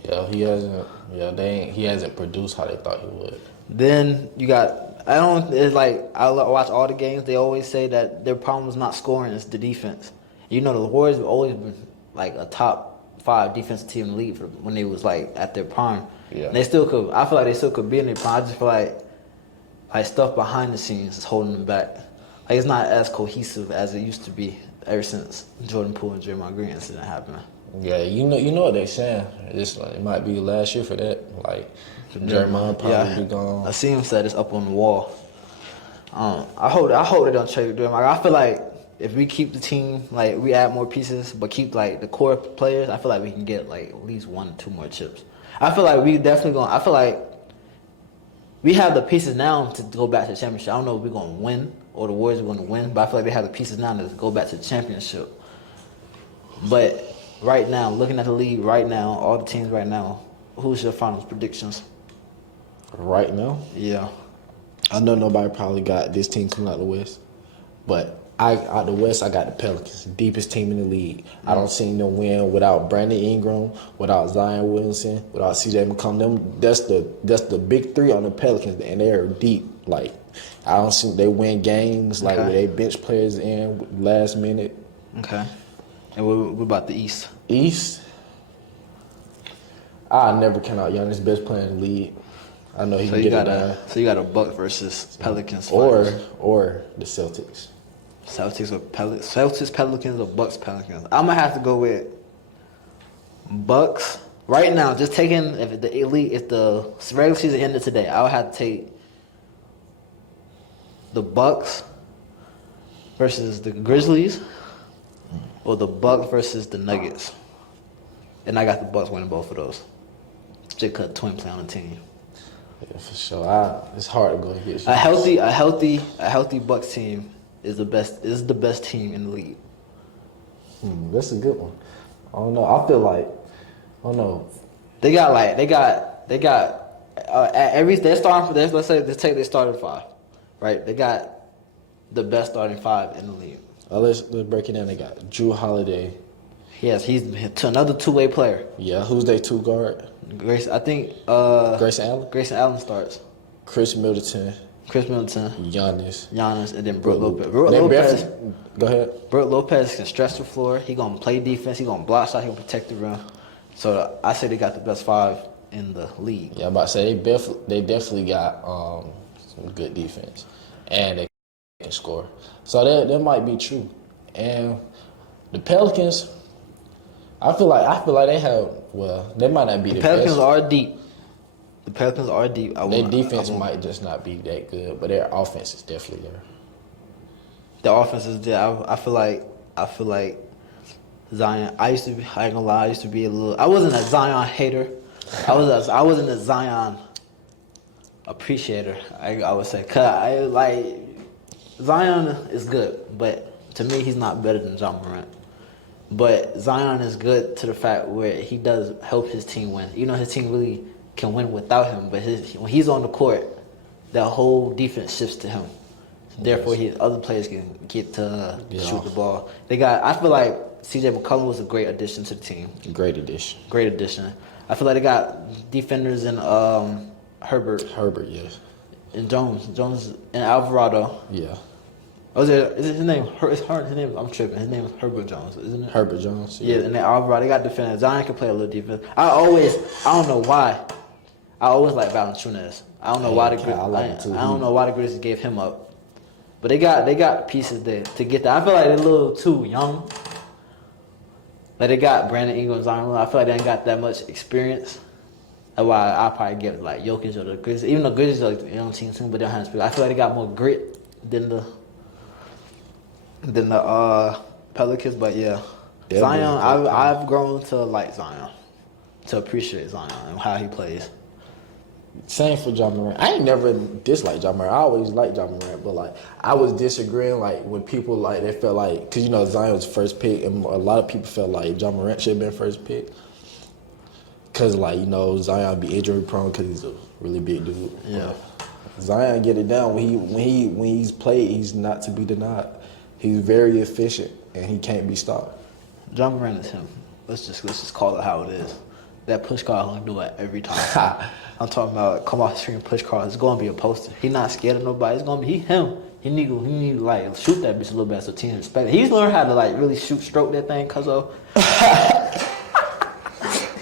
Yeah, he hasn't. Yeah, he hasn't produced how they thought he would. Then you got I watch all the games. They always say that their problem is not scoring; it's the defense. You know, the Warriors have always been like a top 5 defensive team in the league when they was like at their prime. Yeah, and they still could. I feel like they still could be in their prime. I just feel like stuff behind the scenes is holding them back. Like it's not as cohesive as it used to be ever since Jordan Poole and Draymond Green incident happened. Yeah, you know what they saying. It's like it might be last year for that. Like Draymond probably be gone. I see him said it's up on the wall. I hope they don't trade Draymond. I feel like if we keep the team, like we add more pieces, but keep like the core players, I feel like we can get like at least 1 or 2 more chips. I feel like we definitely going. I feel like we have the pieces now to go back to the championship. I don't know if we're going to win or the Warriors are going to win, but I feel like they have the pieces now to go back to the championship. But right now, looking at the league right now, all the teams right now, who's your finals predictions? Right now, Yeah. I know nobody probably got this team coming out the West, but out the West, I got the Pelicans, deepest team in the league. I don't see them win without Brandon Ingram, without Zion Williamson, without C.J. McCollum. That's the big 3 on the Pelicans, and they're deep. Like I don't see they win games like where they bench players in last minute. Okay. And what about the East? East, I never count out Giannis, best player in the league. I know he can get it done. So you got a Bucks versus Pelicans. Or finals. the Celtics. Celtics or Pelicans or Bucks Pelicans. I'm gonna have to go with Bucks right now. Just taking if the regular season ended today, I would have to take the Bucks versus the Grizzlies or the Bucks versus the Nuggets. And I got the Bucks winning both of those. Just cut twin play on the team. Yeah, for sure. It's hard to go against. A healthy Bucks team is the best team in the league. That's a good one. I don't know. I feel like I don't know. They got they're starting for this. Let's say they take their starting 5, right? They got the best starting 5 in the league. Let's break it down. They got Drew Holiday. Yes, he's another 2-way player. Yeah, who's their 2 guard? Grayson Grayson Allen starts. Chris Middleton. Giannis, and then Brook Lopez. Go ahead. Brook Lopez can stretch the floor. He gonna play defense. He gonna block shot. He gonna protect the rim. So I say they got the best 5 in the league. Yeah, I'm about to say they definitely got some good defense, and they can score. So that might be true. And the Pelicans, I feel like they have. Well, they might not be the Pelicans best. are deep. The Pelicans are deep. Their defense might just not be that good, but their offense is definitely there. The offense is there. I feel like Zion. I ain't gonna lie. I used to be a little. I wasn't a Zion hater. I wasn't a Zion appreciator. I would say, cause I like Zion is good, but to me he's not better than John Morant. But Zion is good to the fact where he does help his team win. You know, his team really can win without him. But when he's on the court, the whole defense shifts to him. Therefore, other players can get to shoot the ball. I feel like C.J. McCollum was a great addition to the team. Great addition. Great addition. I feel like they got defenders in Herbert. Herbert, yes. And Jones and Alvarado. Yeah. Is it his name? His name. I'm tripping. His name is Herbert Jones, isn't it? Herbert Jones. Yeah, and then Alvarado. They got defenders. Zion can play a little defense. I don't know why. I always like Valanciunas. I don't know why the Grizzlies. I don't know why the Grizzlies gave him up. But they got pieces there to get that. I feel like they're a little too young. Like they got Brandon Ingram, Zion. I feel like they ain't got that much experience. That's why I probably give like Jokic or the Grizzlies. Even though Grizzlies are like a young team too, but they don't have experience. I feel like they got more grit than the Pelicans. But yeah, Zion. I've grown to like Zion, to appreciate Zion and how he plays. Same for John Morant. I ain't never disliked John Morant. I always liked John Morant, but like I was disagreeing like when people like they felt like because you know Zion was first pick and a lot of people felt like John Morant should have been first pick because like you know Zion be injury prone because he's a really big dude. Yeah, Zion get it down when he's played. He's not to be denied. He's very efficient and he can't be stopped. John Morant is him. Let's just call it how it is. That push card gonna do it every time. I'm talking about come off the screen push card. It's gonna be a poster. He not scared of nobody. It's gonna be him. He need to like shoot that bitch a little bit so team respect it. He's learned how to like really stroke that thing, cuzzo.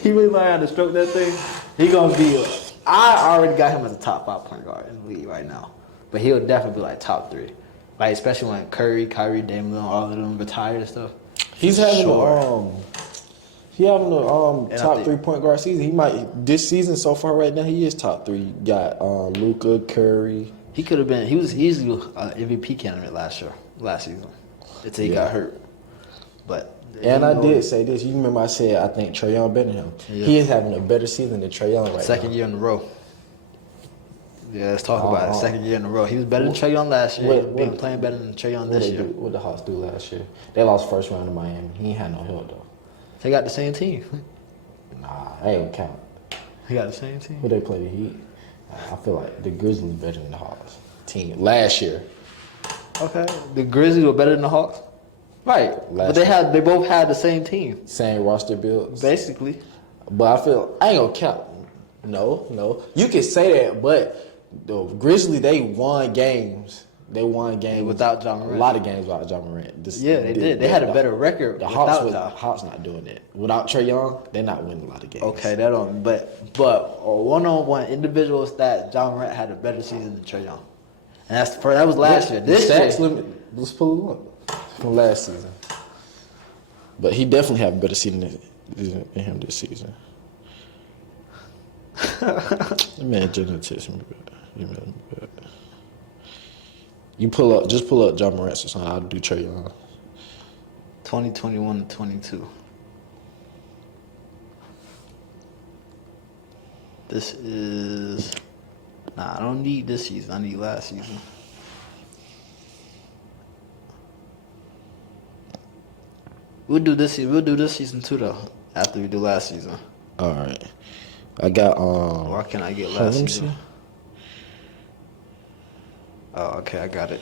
He really learned how to stroke that thing. He gonna be. I already got him as a top 5 point guard in the league right now, but he'll definitely be like top 3. Like especially when Curry, Kyrie, Dame Lillard, all of them retire and stuff. He's having And top 3 point guard season. He might this season so far right now. He is top 3. Got Luka, Curry. He could have been. He was easily MVP candidate last season, until he got hurt. But And I did say this. You remember I said I think Trae Young better than him. Yeah. He is having a better season than Trae Young right now. Second year in a row. Yeah, let's talk about it. Second year in a row. He was better than Trae Young last year. Been playing better than Trae Young this year. What the Hawks do last year? They lost first round to Miami. He ain't had no help though. They got the same team. Nah, that ain't count. He got the same team. Who they play the Heat? I feel like the Grizzlies better than the Hawks team last year. Okay, the Grizzlies were better than the Hawks. Right, but they both had the same team. Same roster builds. Basically. But I ain't gonna count. No. You can say that, but the Grizzlies, they won games. They won games without John Morant. A lot of games without John Morant. They did. They had a better record. The Hawks not doing that. Without Trae Young, they're not winning a lot of games. Okay, that don't. But one-on-one individual stat, John Morant had a better season than Trae Young, and that was last year. This year, let's pull it up from last season. But he definitely had a better season than him this season. The man just text me. You just pull up John Morant or something. I'll do Trae Young. 2021 to 22. This is. Nah, I don't need this season. I need last season. We'll do this season. We'll do this season too, though. After we do last season. All right. I got. Why can't I get last season? See. Oh, okay, I got it.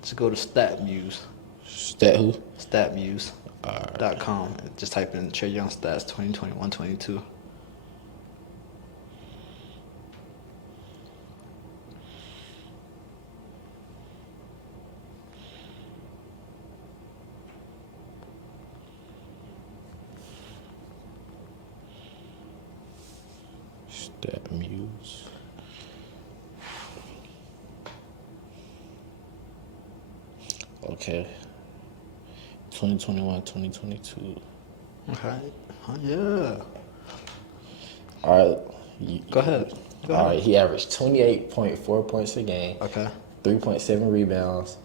Just go to StatMuse. Stat who? StatMuse.com. Just type in Trae Young stats 2021-22. StatMuse. Okay. 2021, 2022. Okay. Yeah. All right. Go ahead. All right. He averaged 28.4 points a game. Okay. 3.7 rebounds,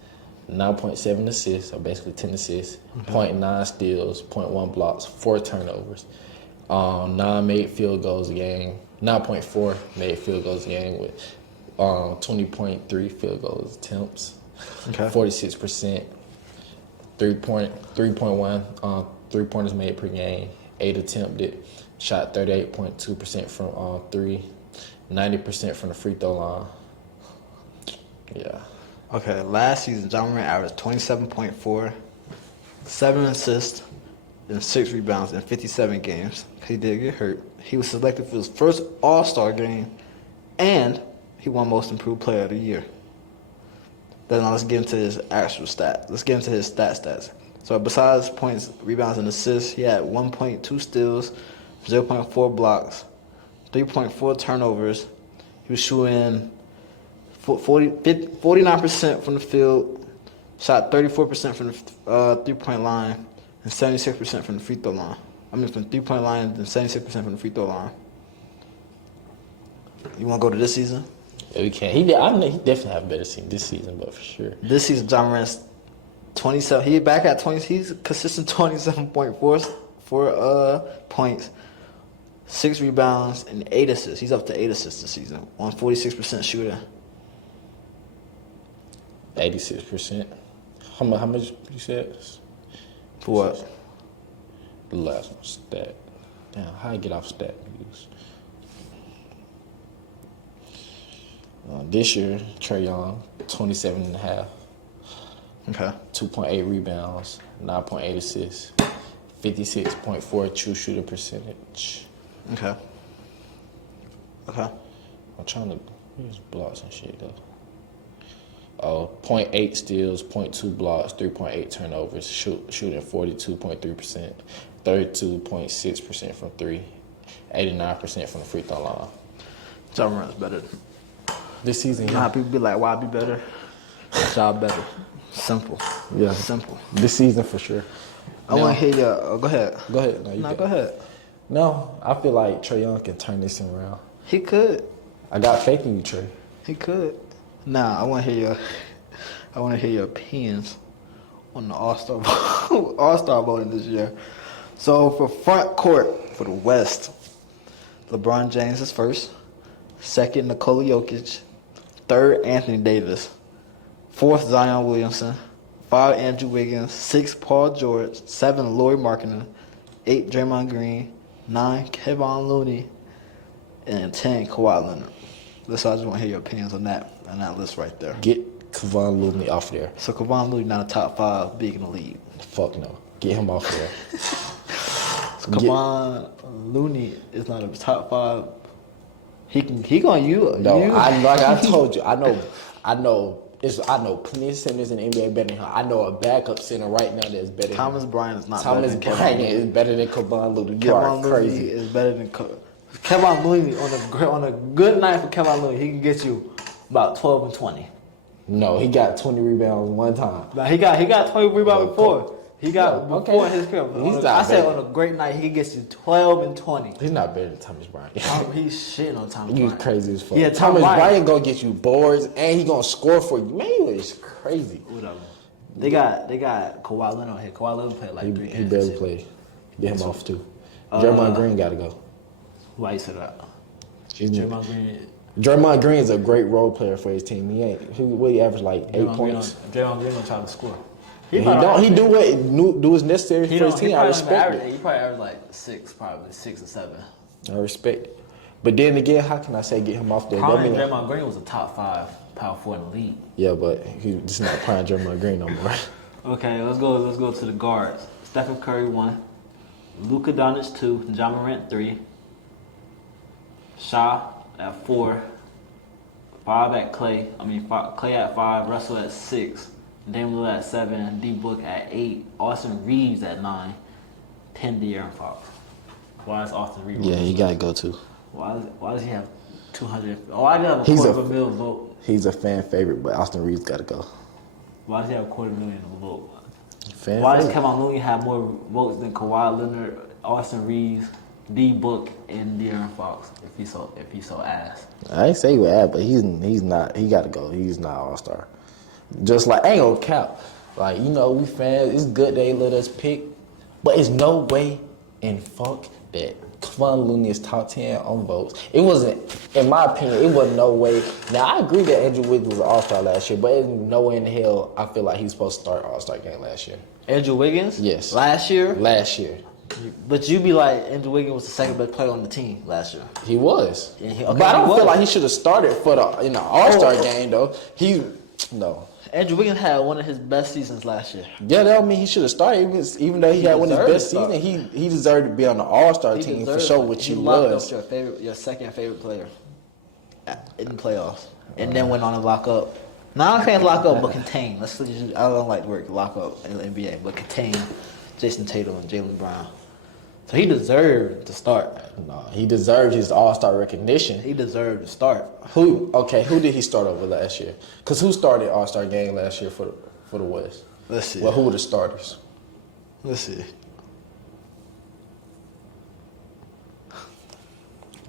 9.7 assists, or basically 10 assists, 0.9 steals, 0.1 blocks, 4 turnovers, 9 made field goals a game, 9.4 made field goals a game with 20.3 field goals attempts, 46%, 3.1 3-pointers made per game, 8 attempted, shot 38.2% from 3, 90% from the free throw line. Yeah. Okay, last season, John Morant averaged 27.4, 7 assists, and 6 rebounds in 57 games. He did get hurt. He was selected for his first All-Star game, and he won Most Improved Player of the Year. Then now let's get into his actual stats. Let's get into his stats. So besides points, rebounds, and assists, he had 1.2 steals, 0.4 blocks, 3.4 turnovers. He was shooting 49% from the field, shot 34% from the three-point line, and 76% from the free throw line. From the three-point line and 76% from the free throw line. You want to go to this season? Yeah, we can. He definitely have a better season this season, but for sure. This season, John Morant's 27. He back at 20. He's consistent 27.4 points, 6 rebounds, and 8 assists. He's up to 8 assists this season on 46% shooting. 86%. How much you said? For what? The last one, stat. Damn, how I get off stat views? This year, Trae Young, 27.5. Okay. 2.8 rebounds, 9.8 assists, 56.4 true shooting percentage. Okay. I'm trying to use blocks and shit though. 0.8 steals, 0.2 blocks, 3.8 turnovers, shooting 42.3%, 32.6% from 3, 89% from the free throw line. John Morant's better. This season, You know how people be like, why be better? Job better. Simple. Yeah. Simple. This season for sure. I want to hear your. Go ahead. Go ahead. No, you No, can. go ahead. No, I feel like Trae Young can turn this thing around. He could. I got faith in you, Trae. He could. Now I want to hear your opinions on the All-Star voting this year. So for front court for the West, LeBron James is first, second Nikola Jokic, third Anthony Davis, fourth Zion Williamson, 5 Andrew Wiggins, 6 Paul George, 7 Lauri Markkanen, 8 Draymond Green, 9 Kevon Looney, and 10 Kawhi Leonard. So I just want to hear your opinions on that list right there. Get Kevon Looney off there. So Kevon Looney not a top 5 big in the league. Fuck no. Get him off there. So Kevon Looney is not a top 5. He gonna you. No, you. like I told you, I know plenty of centers in the NBA better than him. I know a backup center right now that's better. Thomas Bryant is not. Thomas better than Bryant Kevon is Looney. better than Kevon Looney. You are Kevon Looney crazy. is better than Kevon Looney on a good night for Kevon Looney. He can get you about 12 and 20. No, he got 20 rebounds one time. Now he got 20 rebounds before. He got Yeah, okay. before his career. He's I not said better. on a great night he can get you 12 and 20. He's not better than Thomas Bryant. He's shitting on Thomas You Bryant. crazy as fuck. Yeah, Thomas Bryant. Bryant gonna get you boards and he gonna score for you. Man, you is crazy. Whatever. They got Kawhi Leonard on here. Kawhi Leonard played like 3 He games. barely this year. played. Get him off too. Draymond Green gotta go. Why you said that? He's- Draymond Green. Draymond Green is a great role player for his team. He averaged like 8 points. Draymond Green don't try to score. He do what's necessary He for don't. his He team. I probably respect average. it. He probably average like 6 or 7. I respect it. But then again, how can I say get him off there? That Prime mean- Draymond Green was a top 5 power forward in the league. Yeah, but he's not prime Draymond Green no more. Okay, let's go to the guards. Stephen Curry 1, Luka Doncic 2, John Morant 3, Shaw at 4, 5 at Clay. Clay at 5, Russell at 6, Damian Lillard at 7, D Book at 8, Austin Reeves at 9, 10 De'Aaron Fox. Why is Austin Reeves? Yeah, he gotta go too. Why does he have 200? Oh, I have a He's quarter a- of a million vote. He's a fan favorite, but Austin Reeves gotta go. Why does he have a quarter million of a vote? Fan Why does favorite. Kevon Looney have more votes than Kawhi Leonard, Austin Reeves, D Book, and De'Aaron Fox? If he's so ass. I ain't say he would add, but he's not. He gotta go. He's not All Star. Just like I ain't gonna cap. Like we fans. It's good they let us pick, but it's no way in fuck that Kevon Looney is top 10 on votes. It wasn't, in my opinion, it wasn't no way. Now, I agree that Andrew Wiggins was an all-star last year, but there's no way in the hell I feel like he's supposed to start all-star game last year. Andrew Wiggins? Yes. Last year? Last year. But you be like, Andrew Wiggins was the second best player on the team last year. He was. Yeah, okay, but I don't he feel was. like he should have started for the all-star game, though. No. Andrew Wiggins had one of his best seasons last year. Yeah, that don't mean he should have started. Even though he had one of his best deserved to seasons, he deserved to be on the all-star He team for deserved sure, it. which He he locked was. up your second favorite player in the playoffs, and then went on to lock up. Now I'm saying lock up, but contain. I don't like the word lock up in the NBA, but contain Jason Tatum and Jaylen Brown. So he deserved to start. No, he deserved his all-star recognition. He deserved to start. Who did he start over last year? Because who started all-star game last year for the West? Let's see. Well, who were the starters? Let's see.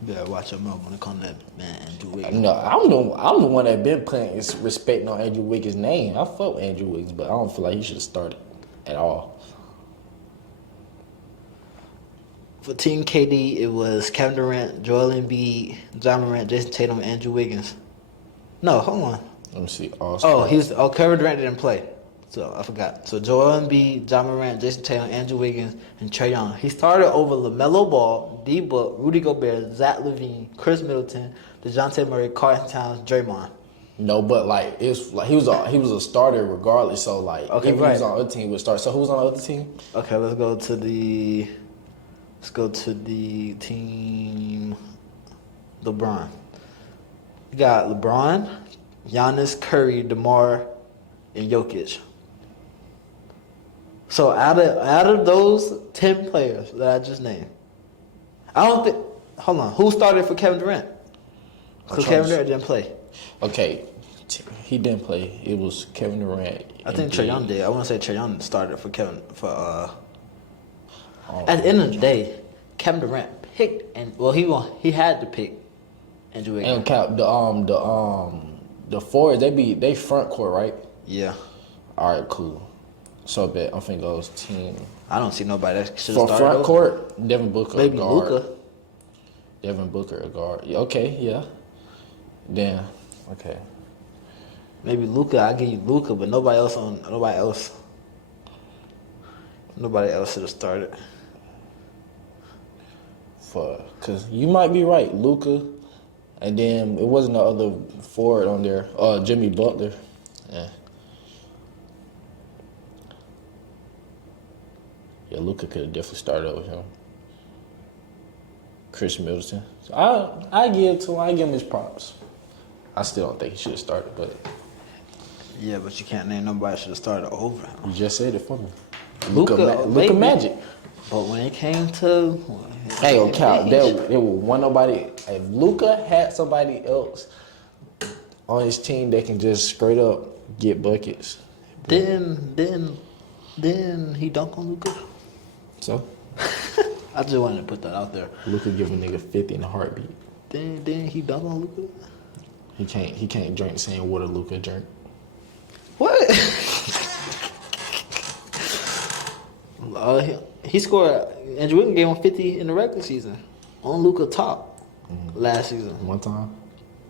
Yeah, watch your mouth when it comes to that man Andrew Wiggins. No, I'm the one that been playing is respecting on Andrew Wiggins' name. I fuck with Andrew Wiggins, but I don't feel like he should have started at all. For Team KD, it was Kevin Durant, Joel Embiid, John Morant, Jason Tatum, and Andrew Wiggins. No, hold on. Let me see. All-star. Kevin Durant didn't play. So I forgot. So Joel Embiid, John Morant, Jason Tatum, Andrew Wiggins, and Trae Young. He started over LaMelo Ball, D Book, Rudy Gobert, Zach LaVine, Chris Middleton, DeJounte Murray, Carson Towns, Draymond. No, but like it was like he was a starter regardless. So like Okay, if he right. was on the other team, would start. So who was on the other team? Okay, let's go to the team LeBron. You got LeBron, Giannis, Curry, DeMar, and Jokic. So out of those 10 players that I just named, I don't think. Hold on, who started for Kevin Durant? Because Kevin Durant didn't play. Okay, he didn't play. It was Kevin Durant. I think Trae Young did. I want to say Trae Young started for Kevin for. Oh. At the end of the day, Kevin Durant picked he had to pick Andrew Wiggins. And count the forwards. They front court, right? Yeah, All right, cool. So bet I'm finna go team I don't see nobody that should have for started. front over. court. Devin Booker, Maybe a guard. Luka. Devin Booker, a guard. Yeah, okay, yeah. Then okay. Maybe Luka. I give you Luka, but nobody else should have started. Cause you might be right, Luka, and then it wasn't the other forward on there. Jimmy Butler. Yeah, Luka could have definitely started over him. Chris Middleton. So I give him his props. I still don't think he should have started, but Yeah, but you can't name nobody that should have started over him. you just said it for me. Luka, Luka maybe. Magic. But when it came to Hey, on count. There was nobody. If Luka had somebody else on his team that can just straight up get buckets, Didn't he dunk on Luka? so I just wanted to put that out there. Luka give a nigga 50 in a heartbeat. Didn't he dunk on Luka? He can't drink the same water Luka drink. What? He scored. Andrew Wiggins gave him 50 in the regular season on Luka top last season. One time.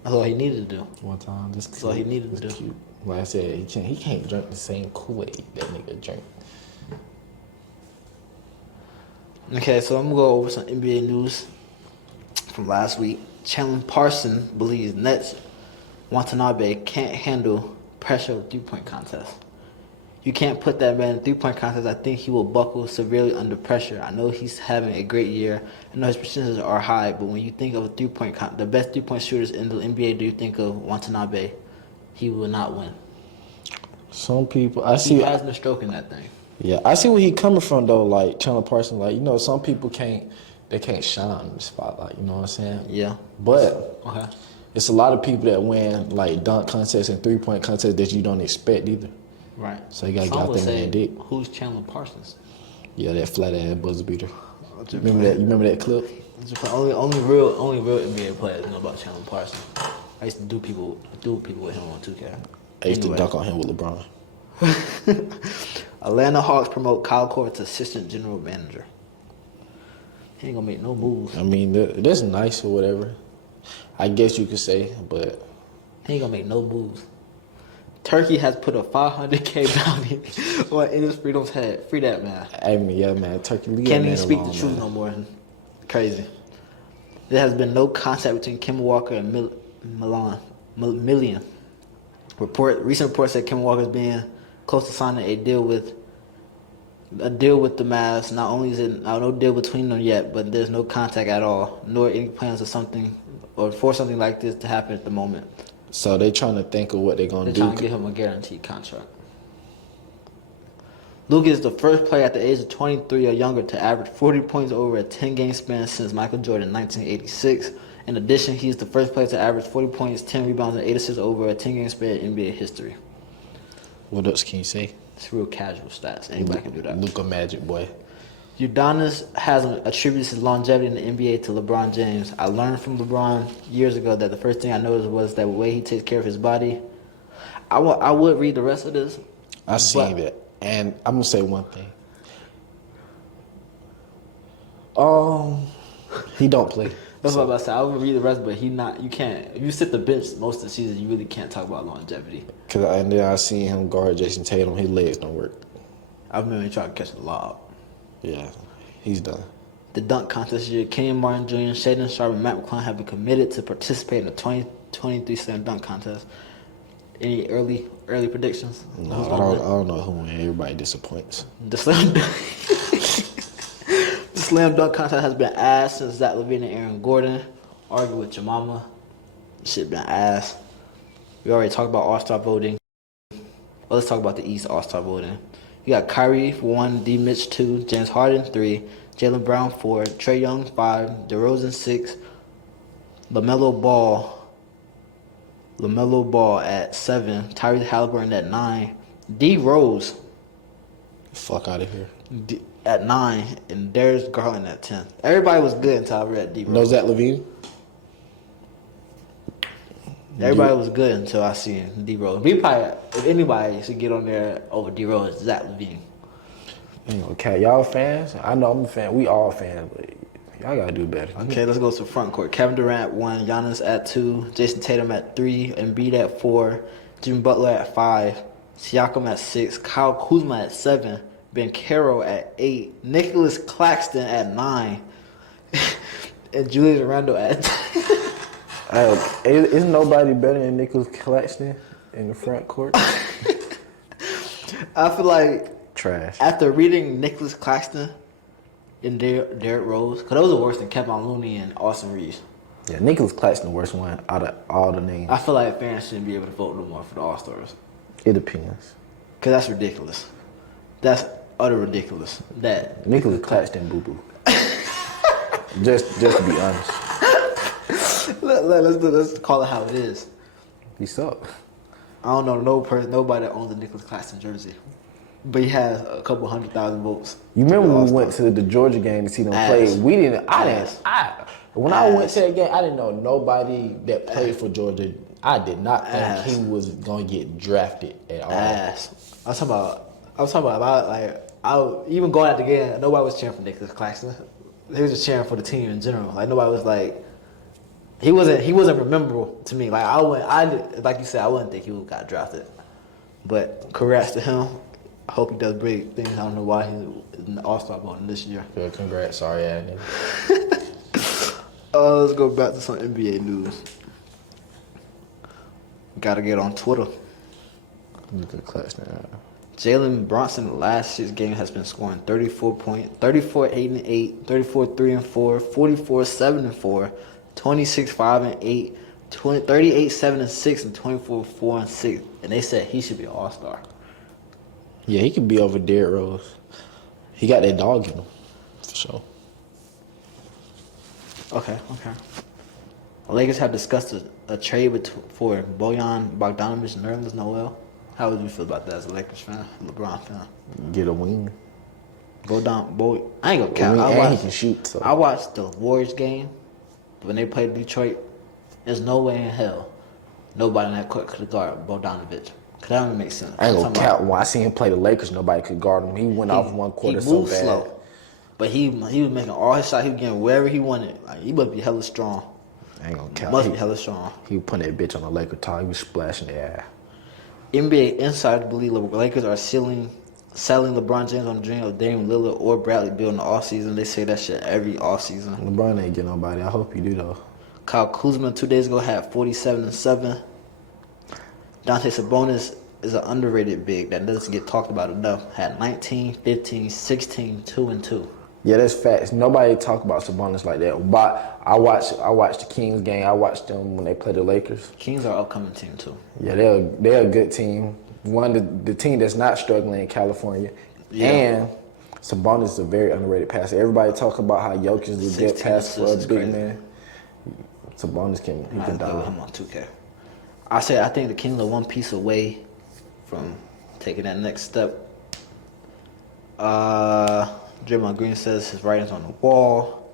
That's all he needed to do. One time. That's all he needed to do. Cute. Like I said, he can't drink the same Kool-Aid that nigga drink. Okay, so I'm gonna go over some NBA news from last week. Chandler Parsons believes Nets Watanabe can't handle pressure of three-point contest. You can't put that man in three-point contest. I think he will buckle severely under pressure. I know he's having a great year. I know his percentages are high, but when you think of a the best three-point shooters in the NBA, do you think of Watanabe? He will not win. Some people He has been stroking that thing. Yeah, I see where he coming from though. Like Chandler Parsons, like some people can't shine in the spotlight. You know what I'm saying? Yeah. But Okay. it's a lot of people that win like dunk contests and 3-point contests that you don't expect either. Right. So you gotta Some get would out there say, and dig. who's Chandler Parsons? Yeah, that flat ass buzzer beater. Remember that? You remember that clip? Only real NBA players know about Chandler Parsons. I used to do people with him on 2K. I used to dunk on him with LeBron. Atlanta Hawks promote Kyle Korver to assistant general manager. He ain't gonna make no moves. I mean, that's nice or whatever. I guess you could say, but He ain't gonna make no moves. Turkey has put a 500K bounty on Ennis Freedom's head. Free that man. I mean, yeah, man, Turkey leave Can't that even man speak alone, the truth man. no more. Crazy. There has been no contact between Kim Walker and Millian. Recent reports said Kim Walker is being close to signing a deal with the Mavs. Not only is it no deal between them yet, but there's no contact at all, nor any plans of something or for something like this to happen at the moment. So they trying to think of what they're gonna They're do. trying to give him a guaranteed contract. Luka is the first player at the age of 23 or younger to average 40 points over a 10-game span since Michael Jordan in 1986. In addition, he's the first player to average 40 points, 10 rebounds, and 8 assists over a 10-game span in NBA history. What else can you say? It's real casual stats. Anybody can do that. Luka Magic boy. Udonis has attributed his longevity in the NBA to LeBron James. I learned from LeBron years ago that the first thing I noticed was that the way he takes care of his body. I would read the rest of this. I seen that, and I'm gonna say one thing. He don't play. That's what I was about to say. I would read the rest, but he not. You can't. If you sit the bench most of the season, you really can't talk about longevity. And then I seen him guard Jason Tatum. His legs don't work. I remember he tried to catch the lob. Yeah, he's done. The dunk contest this year, Kenyon Martin Jr., Shaden Sharp, and Matt McClung have been committed to participate in the 2023 slam dunk contest. Any early predictions? No, Who's I gonna win? don't know who win. Everybody disappoints. The slam dunk. The slam dunk contest has been ass since Zach LaVine and Aaron Gordon argued with your mama. Shit been ass. We already talked about All-Star voting. Well, let's talk about the East All-Star voting. You got Kyrie 1, D. Mitch 2, James Harden 3, Jaylen Brown 4, Trae Young 5, DeRozan 6, LaMelo Ball at 7, Tyrese Halliburton at 9, D. Rose Fuck out of here. at 9, and Darius Garland at 10. Everybody was good until I read D. Rose. Knows that Levine? Everybody was good until I seen D. Rose. We probably, if anybody should get on there over D. Rose, it's Zach LaVine. Okay, y'all fans? I know I'm a fan. We all fans, but y'all gotta do better. Okay, let's go to the front court. Kevin Durant 1, Giannis at 2, Jason Tatum at 3, Embiid at 4, Jimmy Butler at 5, Siakam at 6, Kyle Kuzma at 7, Ben Caro at 8, Nicholas Claxton at 9, and Julius Randle at 10. Isn't nobody better than Nicholas Claxton in the front court? I feel like Trash. after reading Nicholas Claxton and Derrick Rose, because those are worse than Kevin Looney and Austin Reeves. Yeah, Nicholas Claxton the worst one out of all the names. I feel like fans shouldn't be able to vote no more for the All-Stars. It depends. Because that's ridiculous. That's utter ridiculous. That Nicholas Claxton boo boo. just to be honest. let's call it how it is. He sucked. I don't know nobody that owns a Nicholas Claxton jersey. But he has a couple 100,000 votes. You remember to be when we All-Star. went to the Georgia game to see them Ass. play? We didn't. Ass. When I went to that game, I didn't know nobody that played for Georgia. I did not think Ass. he was gonna get drafted at all. Ass. I was talking about even going at the game, nobody was cheering for Nicholas Claxton. They was just cheering for the team in general. Like nobody was like, he wasn't memorable to me. Like like you said, I wouldn't think he would got drafted. But congrats to him. I hope he does great things. I don't know why he's in the All-Star voting this year. Yeah, congrats, sorry, Andy. Let's go back to some NBA news. Gotta get on Twitter. Nicholas Claxton. Jalen Brunson, the last 6 games, has been scoring 34 points, 34, 8 and 8, 34, 3 and 4, 44, 7 and 4, 26, 5 and 8, 38, 7 and 6, and 24, 4 and 6. And they said he should be an All-Star. Yeah, he could be over Derrick Rose. He got that dog in him, for sure. Okay. The Lakers have discussed a trade for Bojan Bogdanovic and Nerlens Noel. How would you feel about that as a Lakers fan, LeBron fan? Get a wing. I ain't gonna count. And he can shoot. So. I watched the Warriors game when they played Detroit. There's no way in hell nobody in that court could have guarded Bogdanovic. Cause that don't make sense. I ain't gonna count. When I seen him play the Lakers, nobody could guard him. He went off one quarter he so moved bad. slow. But he was making all his shots. He was getting wherever he wanted. Like, he must be hella strong. I ain't gonna count. Must be hella strong. He was putting that bitch on the Laker top. He was splashing the ass. NBA insiders believe the Lakers are selling LeBron James on the dream of Damian Lillard or Bradley Beal in the offseason. They say that shit every offseason. LeBron ain't getting nobody. I hope he do though. Kyle Kuzma 2 days ago had 47 and 7. Dante Sabonis is an underrated big that doesn't get talked about enough. Had 19, 15, 16, 2 and 2. Yeah, that's facts. Nobody talk about Sabonis like that. But I watched the Kings game. I watched them when they play the Lakers. Kings are an upcoming team too. Yeah, they're a good team. The team that's not struggling in California. Yeah. And Sabonis is a very underrated passer. Everybody talk about how Jokic is a good 16 passer for a assists is big crazy. man. Sabonis can I dive. I'm on 2K. I think the Kings are one piece away from taking that next step. Draymond Green says his writing's on the wall.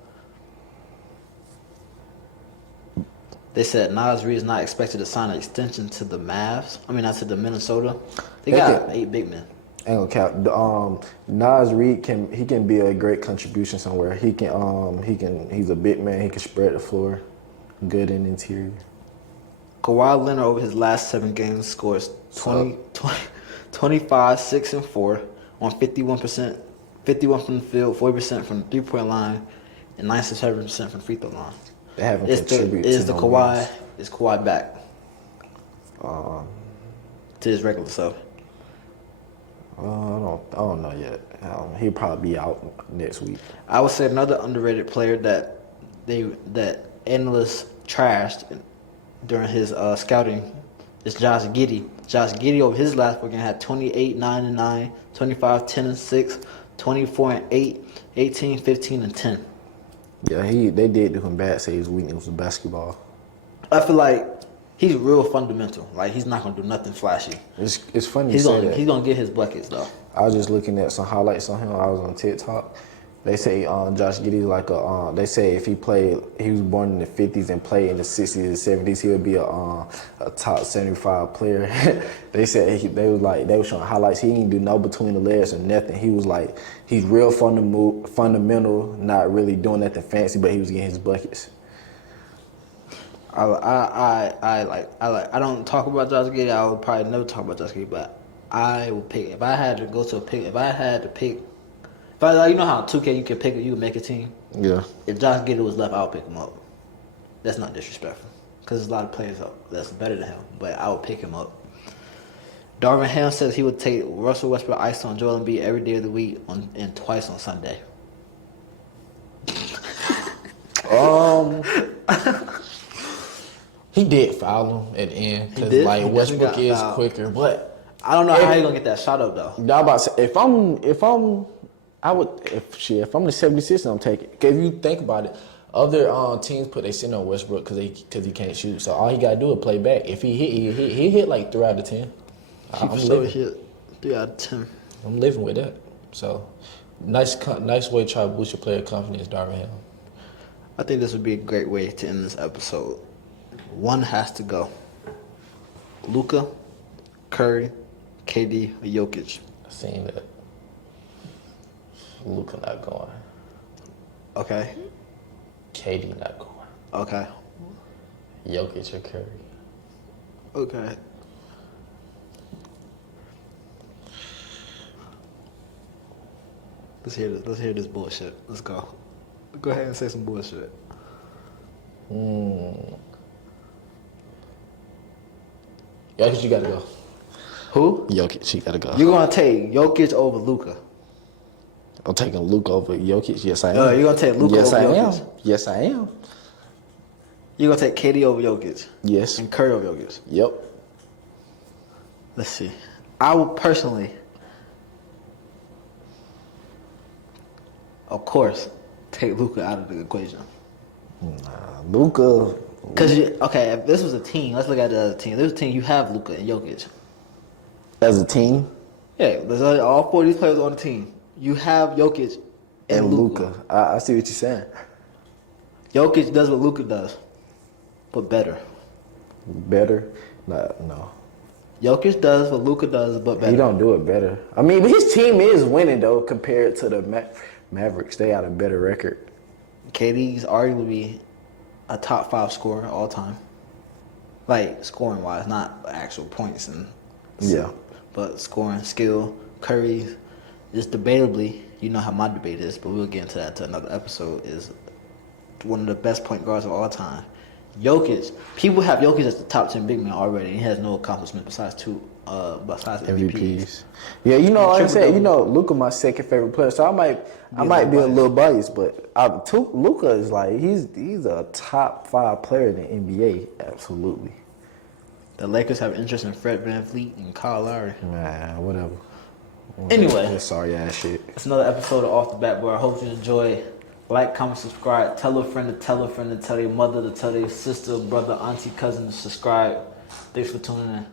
They said Nas Reed is not expected to sign an extension to the Mavs. I mean, not to the Minnesota. They got 8 big men. Ain't gonna count. Nas Reed can be a great contribution somewhere. He's a big man. He can spread the floor, good in the interior. Kawhi Leonard over his last 7 games scores 25, 6 and 4 on 51%, 51 from the field, 40% from the 3-point line, and 97% from the free throw line. They haven't contributed Is to the no Kawhi wins. is Kawhi back to his regular self? I don't know yet. He'll probably be out next week. I would say another underrated player that analysts trashed during his scouting is Josh Giddey. Josh Giddey over his last 4 games had 28, 9 and 9, 25, 10 and 6, 24 and 8, 18, 15 and 10. Yeah, they did do him bad. Say his weakness was basketball. I feel like he's real fundamental. Like, he's not gonna do nothing flashy. It's funny you He's say gonna that. he's gonna get his buckets though. I was just looking at some highlights on him. I was on TikTok. They say Josh Giddey's like a. They say if he was born in the 50s and played in the 60s and 70s, he would be a top 75 player. They said they were showing highlights. He didn't do no between the legs or nothing. He was like he's real fundamental, not really doing nothing fancy, but he was getting his buckets. I don't talk about Josh Giddey. I would probably never talk about Josh Giddey, but I would pick if I had to go to a pick. If I had to pick, you know how 2K you can make a team. Yeah. If Josh Giddey was left, I would pick him up. That's not disrespectful, because there's a lot of players that's better than him, but I would pick him up. Darvin Ham says he would take Russell Westbrook ice on Joel Embiid every day of the week and twice on Sunday. He did foul him at the end He because did? like He Westbrook definitely is got fouled. quicker, but I don't know how he's gonna get that shot up though. I about to say, if I'm the 76ers, I'm taking. if you think about it, other teams put their sin on Westbrook because he can't shoot. So all he gotta do is play back. If he hit like 3 out of 10. He for sure hit 3 out of 10. I'm living with that. So nice way to try to boost your player confidence, Darvin Ham. I think this would be a great way to end this episode. One has to go. Luka, Curry, KD, or Jokic. I seen that. Luka not going. Okay. KD not going. Okay. Jokic or Curry. Okay. Let's hear this bullshit. Let's go. Go ahead and say some bullshit. Jokic, you gotta go. Who? Jokic, you gotta go. You're gonna take Jokic over Luka. I'm taking Luka over Jokic. Yes, I am. You're gonna take Luka yes, over I Jokic. am. Yes, I am. You're gonna take KD over Jokic. Yes. And Curry over Jokic. Yep. Let's see. I would personally, of course, take Luka out of the equation. Luka. Because, if this was a team, let's look at the other team. If this was a team, you have Luka and Jokic. As a team. Yeah, there's all 4 of these players on the team. You have Jokic and Luka. I see what you're saying. Jokic does what Luka does, but better. Better? No. Jokic does what Luka does, but better. He don't do it better. I mean, but his team is winning though compared to the Mavericks. They got a better record. KD's arguably a top 5 scorer all time. Like scoring wise, not actual points and Yeah. but scoring skill. Curry is debatably, you know how my debate is, but we'll get into that to another episode. Is one of the best point guards of all time. Jokic, people have Jokic as the top 10 big man already. He has no accomplishment besides MVPs. MVPs. Yeah, you know, like I said, you know, Luka my second favorite player, so I might be a little biased, but Luka is like he's a top 5 player in the NBA, absolutely. The Lakers have interest in Fred VanVleet and Kyle Lowry. Man, whatever. Anyway. That's sorry ass shit. It's another episode of Off the Bat, bro. I hope you enjoy. Like, comment, subscribe. Tell a friend to tell a friend to tell your mother to tell your sister, brother, auntie, cousin to subscribe. Thanks for tuning in.